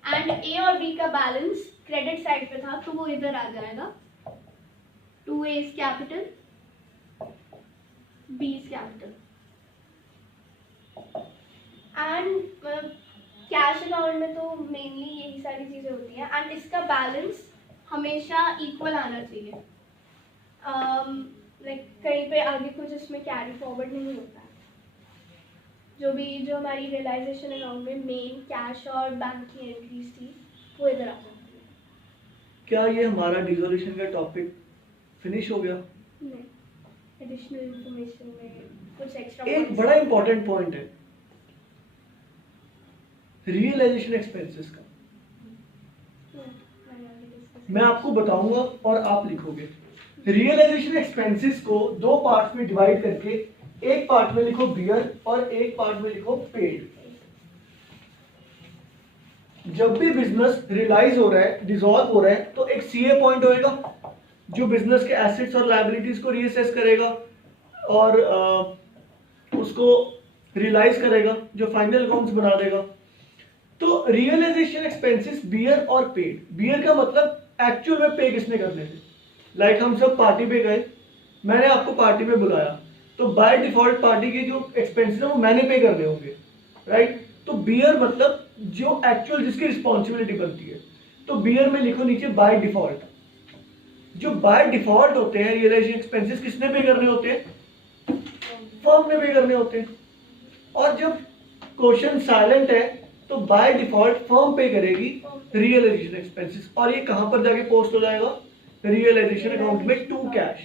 एंड ए और बी का बैलेंस क्रेडिट साइड पे था तो वो इधर आ जाएगा to A's capital B's capital. And cash account में तो मेनली यही सारी चीज़ें होती हैं, एंड इसका बैलेंस हमेशा इक्वल आना चाहिए। लाइक कहीं पे आगे कुछ इसमें कैरी फॉरवर्ड नहीं होता है। जो हमारी रियलाइजेशन अकाउंट में मेन कैश और बैंक की एंट्रीज थी वो इधर आ जाती है। क्या ये हमारा डिसोल्यूशन का टॉपिक फिनिश हो गया? नहीं, एडिशनल इंफॉर्मेशन में कुछ एक्स्ट्रा एक बड़ा इंपॉर्टेंट पॉइंट है रियलाइजेशन एक्सपेंसेस का। मैं आपको बताऊंगा और आप लिखोगे। रियलाइजेशन एक्सपेंसेस को दो पार्ट्स में डिवाइड करके एक पार्ट में लिखो बियर और एक पार्ट में लिखो पेड। जब भी बिजनेस रियलाइज हो रहा है, डिसॉल्व हो रहा है, तो एक सीए पॉइंट होएगा जो बिजनेस के एसेट्स और लायबिलिटीज को रीअसेस करेगा और उसको रियलाइज करेगा, जो फाइनल अकाउंट्स बना देगा। तो रियलाइजेशन एक्सपेंसेस बियर और पेड। बियर का मतलब एक्चुअल में पे किसने करने थे। लाइक हम सब पार्टी पे गए, मैंने आपको पार्टी में बुलाया, तो बाय डिफॉल्ट पार्टी के जो एक्सपेंसेस है वो मैंने पे करने होंगे, राइट। तो बियर मतलब जो एक्चुअल जिसकी रिस्पॉन्सिबिलिटी बनती है। तो बियर में लिखो नीचे बाय डिफॉल्ट। जो बाय डिफॉल्ट होते हैं रियलाइजेशन एक्सपेंसेस किसने पे करने होते हैं? फर्म ने पे करने होते हैं। और जब क्वेश्चन साइलेंट है तो बाय डिफॉल्ट फर्म पे करेगी रियलाइजेशन एक्सपेंसेस, और ये कहां पर जाके पोस्ट हो जाएगा? रियलाइजेशन अकाउंट में टू कैश,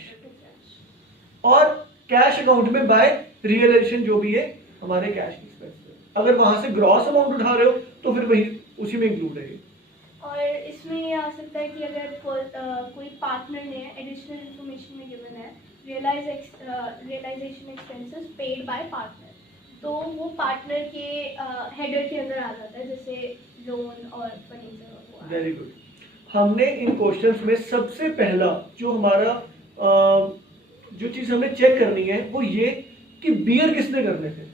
और कैश अकाउंट में बाय रियलाइजेशन जो भी है हमारे कैश एक्सपेंसेस। अगर वहां से ग्रॉस अमाउंट उठा रहे हो तो फिर वही उसी में इंक्लूड है। और इसमें ये आ सकता है कि अगर कोई पार्टनर ने एडिशनल इंफॉर्मेशन में गिवन है realisation expenses paid by partner, तो वो पार्टनर के हेडर के अंदर आ जाता है, जैसे लोन और फर्नीचर। Very good. हमने इन क्वेश्चंस में सबसे पहला जो हमारा जो चीज हमने चेक करनी है वो ये कि बियर किसने करने थे।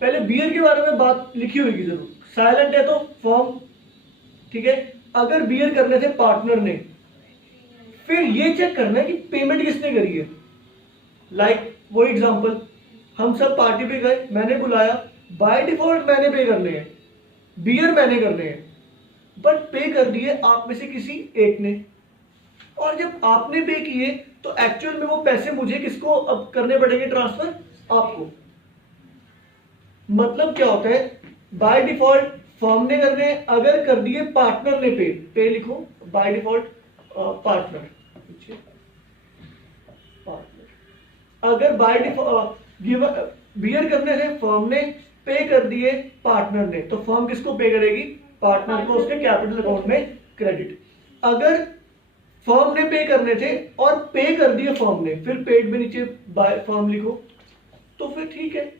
पहले बियर के बारे में बात लिखी होगी जरूर, साइलेंट है तो फर्म, ठीक है। अगर बियर करने थे पार्टनर ने, फिर ये चेक करना है कि पेमेंट किसने करी है। लाइक वो एग्जांपल, हम सब पार्टी पे गए, मैंने बुलाया, बाय डिफॉल्ट मैंने पे करने हैं, बियर मैंने करने हैं, बट पे कर दिए आप में से किसी एक ने। और जब आपने पे किए तो एक्चुअल में वो पैसे मुझे किसको अब करने पड़ेंगे ट्रांसफर? आपको। मतलब क्या होता है, बाय डिफॉल्ट फर्म ने करने हैं, अगर कर दिए पार्टनर ने पे लिखो बाय डिफॉल्ट पार्टनर। अगर बाय डिफॉल्ट बियर करने थे फर्म ने, पे कर दिए पार्टनर ने, तो फर्म किसको पे करेगी? पार्टनर को उसके कैपिटल अकाउंट में क्रेडिट। अगर फर्म ने पे करने थे और पे कर दिए फर्म ने, फिर पेड में नीचे बाय फर्म लिखो, तो फिर ठीक है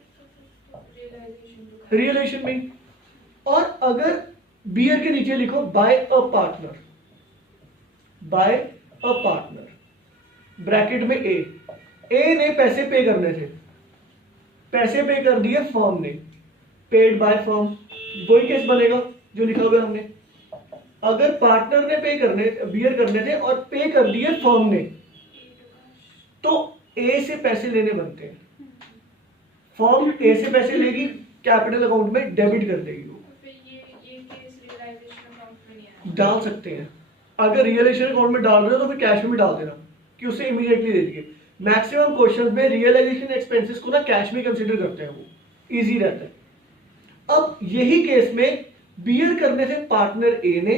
रियलाइजेशन में। और अगर बियर के नीचे लिखो by a partner, by a partner bracket में ए ने पैसे पे करने थे, पैसे पे कर दिए फर्म ने, पेड बाय फर्म, वही केस बनेगा जो लिखा हुआ है हमने। अगर पार्टनर ने पे करने बियर करने थे और पे कर दिए फर्म ने, तो ए से पैसे लेने बनते हैं। फर्म ए से पैसे लेगी, कैपिटल अकाउंट में डेबिट कर देगी। डाल सकते हैं, अगर रियलाइजेशन अकाउंट में डाल रहे हो तो फिर कैश में भी डाल देना कि उसे इमीडिएटली दे दिए। मैक्सिमम क्वेश्चंस में रियलाइजेशन एक्सपेंसेस को ना कैश में कंसीडर करते हैं, वो इजी रहता है। अब यही केस में बियर करने थे पार्टनर ए ने,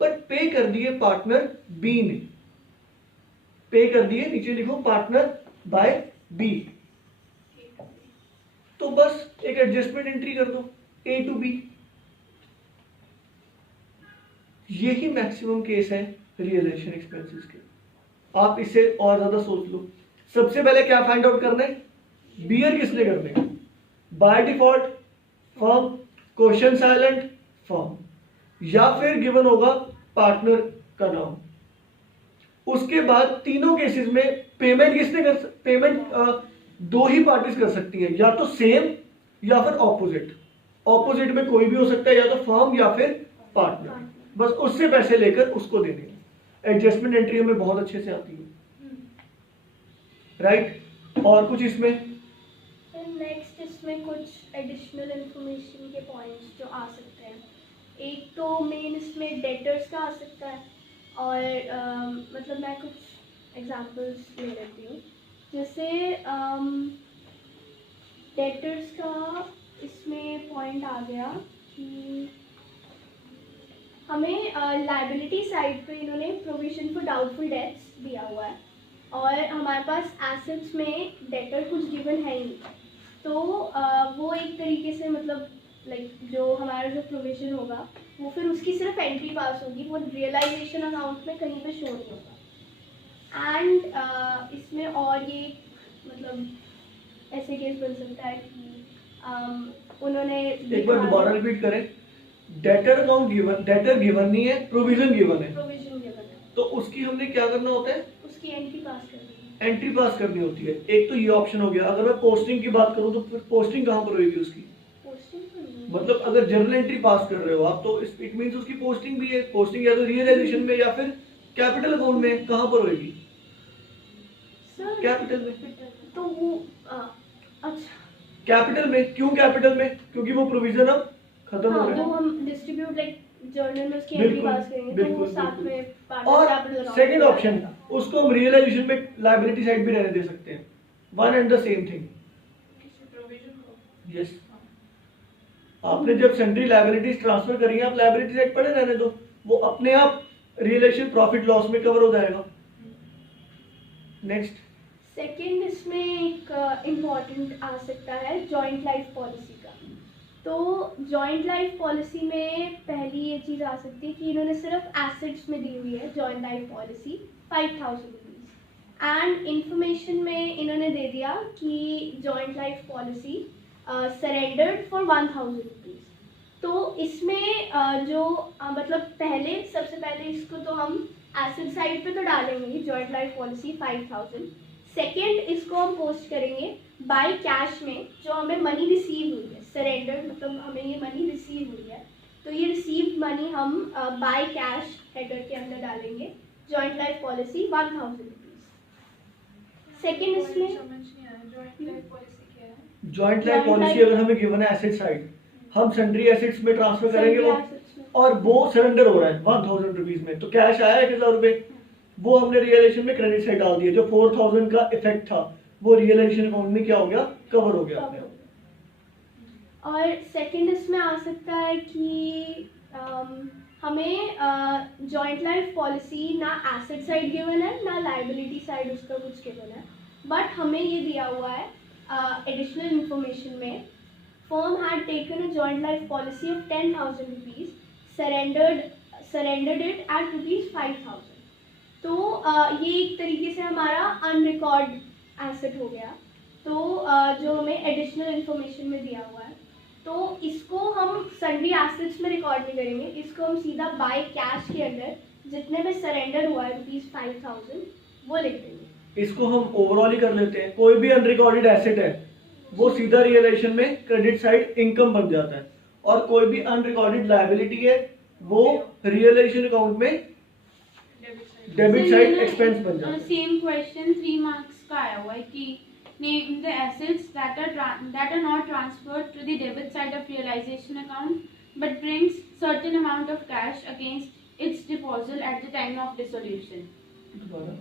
बट पे कर दिए पार्टनर बी ने, पे कर दिए, नीचे लिखो पार्टनर बाय बी। तो बस एक एडजस्टमेंट एंट्री कर दो A to B। यही मैक्सिमम केस है रियलाइजेशन एक्सपेंसेस के। आप इससे और ज्यादा सोच लो। सबसे पहले क्या फाइंड आउट करना है, बियर किसने करने हैं, by default firm, question silent firm, या फिर गिवन होगा पार्टनर का नाम। उसके बाद तीनों केसेस में पेमेंट किसने कर, पेमेंट दो ही पार्टीज कर सकती हैं, या तो सेम या फिर ऑपोजिट। ऑपोजिट में कोई भी हो सकता है, या तो फर्म या फिर पार्टनर। बस उससे पैसे लेकर उसको दे देंगे। एडजस्टमेंट एंट्री हमें बहुत अच्छे से आती है, राइट। और कुछ इसमें नेक्स्ट इसमें कुछ एडिशनल इंफॉर्मेशन के पॉइंट्स जो आ सकते हैं। एक तो मेन इसमें डेटर्स का आ सकता है, और मतलब मैं कुछ एग्जांपल्स ले लेती हूँ। जैसे डेटर्स का इसमें पॉइंट आ गया कि हमें लाइबिलिटी साइड पे इन्होंने प्रोविजन फॉर डाउटफुल डेट्स दिया हुआ है, और हमारे पास एसेट्स में डेटर कुछ गिवन है ही नहीं। तो वो एक तरीके से मतलब लाइक जो हमारा जो प्रोविजन होगा वो फिर उसकी सिर्फ एंट्री पास होगी, वो रियलाइजेशन अकाउंट में कहीं पे शो नहीं होगा। एंड इसमें और ये मतलब ऐसे केस बन सकता है कि उन्होंने एक बार दोबारा रिपीट करें। Debtor account given, debtor given नहीं है, प्रोविजन गिवन है, प्रोविजन गिवन है, तो उसकी हमने क्या करना होता है, उसकी एंट्री पास करनी है। एंट्री पास करनी होती है। एक तो ये ऑप्शन हो गया। अगर मैं पोस्टिंग की बात करूं तो फिर पोस्टिंग कहां पर होगी उसकी, पोस्टिंग तो नहीं है। मतलब अगर जर्नल एंट्री पास कर रहे हो आप तो इट मींस उसकी पोस्टिंग भी है। पोस्टिंग या तो रियलाइजेशन में या फिर कैपिटल अकाउंट में, कहां पर होगी, सर कैपिटल में। तो वो अच्छा कैपिटल में क्यों, कैपिटल में क्योंकि वो प्रोविजन अब खत्म हो हाँ, रहा वो है। हम डिस्ट्रीब्यूट लाइक जर्नल में उसकी एंट्री बिल्कुल, पास करेंगे तो वो बिल्कुल, साथ बिल्कुल। में पार्टनर और कैपिटल अकाउंट सेकंड ऑप्शन, उसको हम रियलाइजेशन में लायबिलिटी साइड भी रहने दे सकते हैं। One and the same thing. किसी प्रोविजन को यस, आपने जब सेंट्री लायबिलिटीज ट्रांसफर करी है, आप लायबिलिटी साइड पड़े रहने दो, वो अपने आप रियलाइजेशन प्रॉफिट लॉस में कवर हो जाएगा। नेक्स्ट, सेकंड इसमें एक इम्पॉर्टेंट आ सकता है जॉइंट लाइफ पॉलिसी का। तो जॉइंट लाइफ पॉलिसी में पहली ये चीज़ आ सकती है कि इन्होंने सिर्फ एसेट्स में दी हुई है joint life policy 5000 rupees, and information में इन्होंने दे दिया कि joint life policy surrendered for 1000 rupees. तो इसमें जो मतलब पहले सबसे पहले इसको तो हम एसेट साइड पे तो डालेंगे जॉइंट लाइफ पॉलिसी 5000। सेकेंड इसको हम पोस्ट करेंगे बाय कैश में, जो हमें मनी रिसीव हुई है, सरेंडर मतलब हमें ये मनी रिसीव हुई है, तो ये रिसीव्ड मनी हम बाय कैश हेडर के अंदर डालेंगे joint life policy 1000 rupees. Second इसमें समझ नहीं आया जॉइंट लाइफ पॉलिसी क्या है। Joint life Joint policy life- अगर हमें गिवन है एसेट साइड, हम सेंट्री एसेट्स में ट्रांसफर करेंगे सभी वो, assets में। और वो सरेंडर हो रहा है 1000 रुपीज में, तो कैश आया 1000 रुपए, वो हमने रियलाइजेशन में क्रेडिट साइड डाल दिया। जो 4000 का इफेक्ट था वो रियलाइजेशन अकाउंट में क्या हो गया, कवर हो गया अपने आप। और सेकंड इसमें आ सकता है कि हमें जॉइंट लाइफ पॉलिसी ना एसेट साइड गिवन है ना लाइबिलिटी साइड उसका कुछ गिवन है, बट हमें ये दिया हुआ है एडिशनल इंफॉर्मेशन में, firm had taken a joint life policy of 10,000 rupees, surrendered it at ₹5,000। तो ये एक तरीके से हमारा अनरिकॉर्ड एसेट हो गया। तो जो हमें एडिशनल इंफॉर्मेशन में दिया हुआ है, तो इसको हम सन्ड्री एसेट्स में रिकॉर्ड नहीं करेंगे, इसको हम सीधा बाय कैश के अंदर जितने में सरेंडर हुआ है ₹5,000 वो लिख देंगे। इसको हम ओवरऑल ही कर लेते हैं। कोई भी अनरिकॉर्डेड एसेट है वो सीधा रियलाइजेशन में क्रेडिट साइड इनकम बन जाता है, और कोई भी अनरिकॉर्डेड लायबिलिटी है वो रियलाइजेशन अकाउंट में डेबिट साइड एक्सपेंस बन जाता है। सेम क्वेश्चन 3 मार्क्स का आया हुआ है कि name the assets that are not transferred to the debit side of realisation account but brings certain amount of cash against its deposit at the time of dissolution. दोबारा,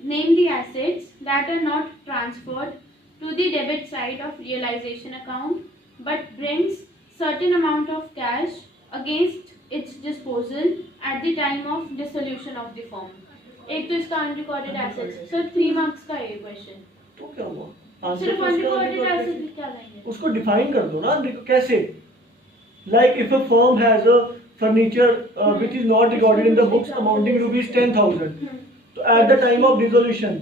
Name the assets that are not transferred to the debit side of realization account but brings certain amount of cash against its disposal at the time of dissolution of the firm। एक तो इसका unrecorded assets, sir 3 marks का है ये question. तो क्या हुआ, answer सिर्फ तो उसका अनरिकॉर्डेड unrecorded एसेट asset। क्या लाएंगे? उसको डिफाइन कर दो ना, कैसे? Like if a firm has a furniture which is not recorded in the books amounting rupees 10,000, तो at the time of dissolution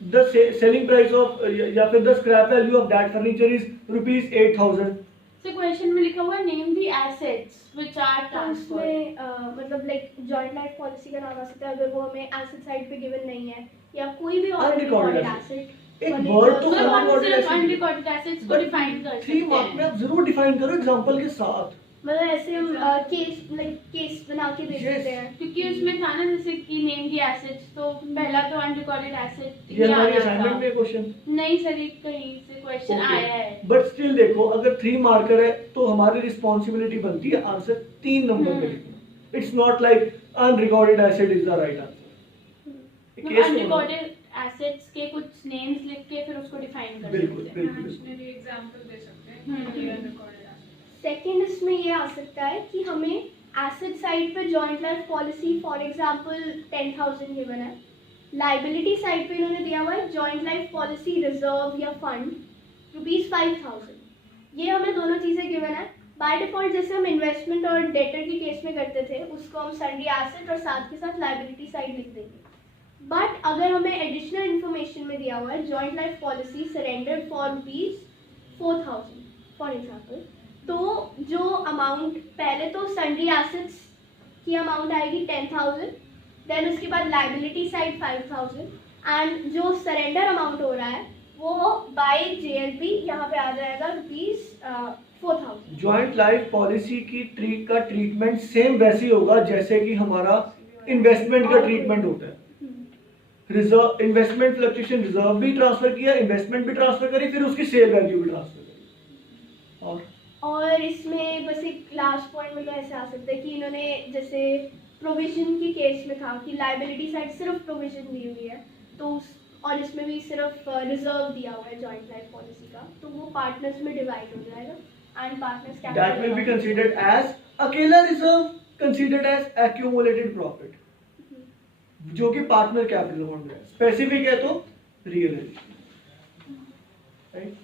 the selling price of या फिर the scrap value of that furniture is rupees 8,000। So question में लिखा हुआ है name the assets which are to transferred. उसमें मतलब like joint life policy का नाम आ सकता है अगर वो हमें एसेट साइड पे गिवन नहीं है, या कोई भी और Unrecorded रिकॉर्डेड asset। एसेट। एक word तो मतलब हम unrecorded सिर्फ asset। अनरिकॉर्डेड एसेट्स को डिफाइन कर सकते 3 मार्क में हैं। आप जरूर डिफाइन करो एग्जांपल के साथ। मतलब ऐसे हम केस बना के दे Yes। सकते हैं। क्योंकि उसमें था ना जैसे कि नेम द एसेट्स, तो पहला तो अनरिकॉर्डेड एसेट ये हमारी असाइनमेंट में क्वेश्चन नहीं सर, ये कहीं से क्वेश्चन आया है। बट स्टिल देखो, अगर 3 मार्कर है तो हमारी रिस्पॉन्सिबिलिटी बनती है आंसर 3 नंबर में लिखना। It's not like unrecorded asset is the right answer. Unrecorded assets के कुछ नेम्स लिख के फिर उसको डिफाइन कर बिल्कुल, सकते हैं। बिल्कुल। इमेजिनरी एग्जांपल दे सकते हैं कि ये अनरिकॉर्डेड एसेट। सेकेंड इसमें ये आ सकता है कि हमें एसेट साइड पे joint life policy for example 10,000 given है, लाइबिलिटी साइड पे इन्होंने दिया हुआ है जॉइंट लाइफ पॉलिसी रिजर्व या फंड रुपीज 5,000। ये हमें दोनों चीज़ें गिवन है। बाय डिफॉल्ट जैसे हम इन्वेस्टमेंट और डेटर के केस में करते थे, उसको हम सन्डी एसेट और साथ के साथ लाइबिलिटी साइड लिख देंगे। बट अगर हमें एडिशनल इन्फॉर्मेशन में दिया हुआ है joint life policy surrender for rupees 4,000 for example, तो जो अमाउंट पहले तो सन्डी एसेट्स की अमाउंट आएगी 10,000, देन उसके बाद लाइबिलिटी साइड 5,000, एंड जो सरेंडर अमाउंट हो रहा है वो बाय जेएलपी यहाँ पे आ जाएगा रुपीज 4,000। जॉइंट लाइफ पॉलिसी की ट्रीटमेंट सेम वैसे ही होगा जैसे कि हमारा इन्वेस्टमेंट का ट्रीटमेंट होता है। रिजर्व इन्वेस्टमेंट फ्लक्चुएशन रिजर्व भी ट्रांसफर किया, इन्वेस्टमेंट भी ट्रांसफर करी, फिर उसकी सेल वैल्यू भी ट्रांसफर करी। और इसमें बस एक लास्ट पॉइंट मतलब ऐसे आ सकता है कि इन्होंने जैसे प्रोविजन के केस में था कि लाइबिलिटी साइड सिर्फ प्रोविजन दी हुई है, तो और इसमें भी सिर्फ रिजर्व दिया हुआ है जॉइंट लाइफ पॉलिसी का, तो वो पार्टनर्स में डिवाइड हो जाएगा and partners that will be considered as अकेला reserve considered as accumulated profit, जो कि पार्टनर कैपिटल होल्डर है। स्पेसिफिक है तो रियल है, राइट।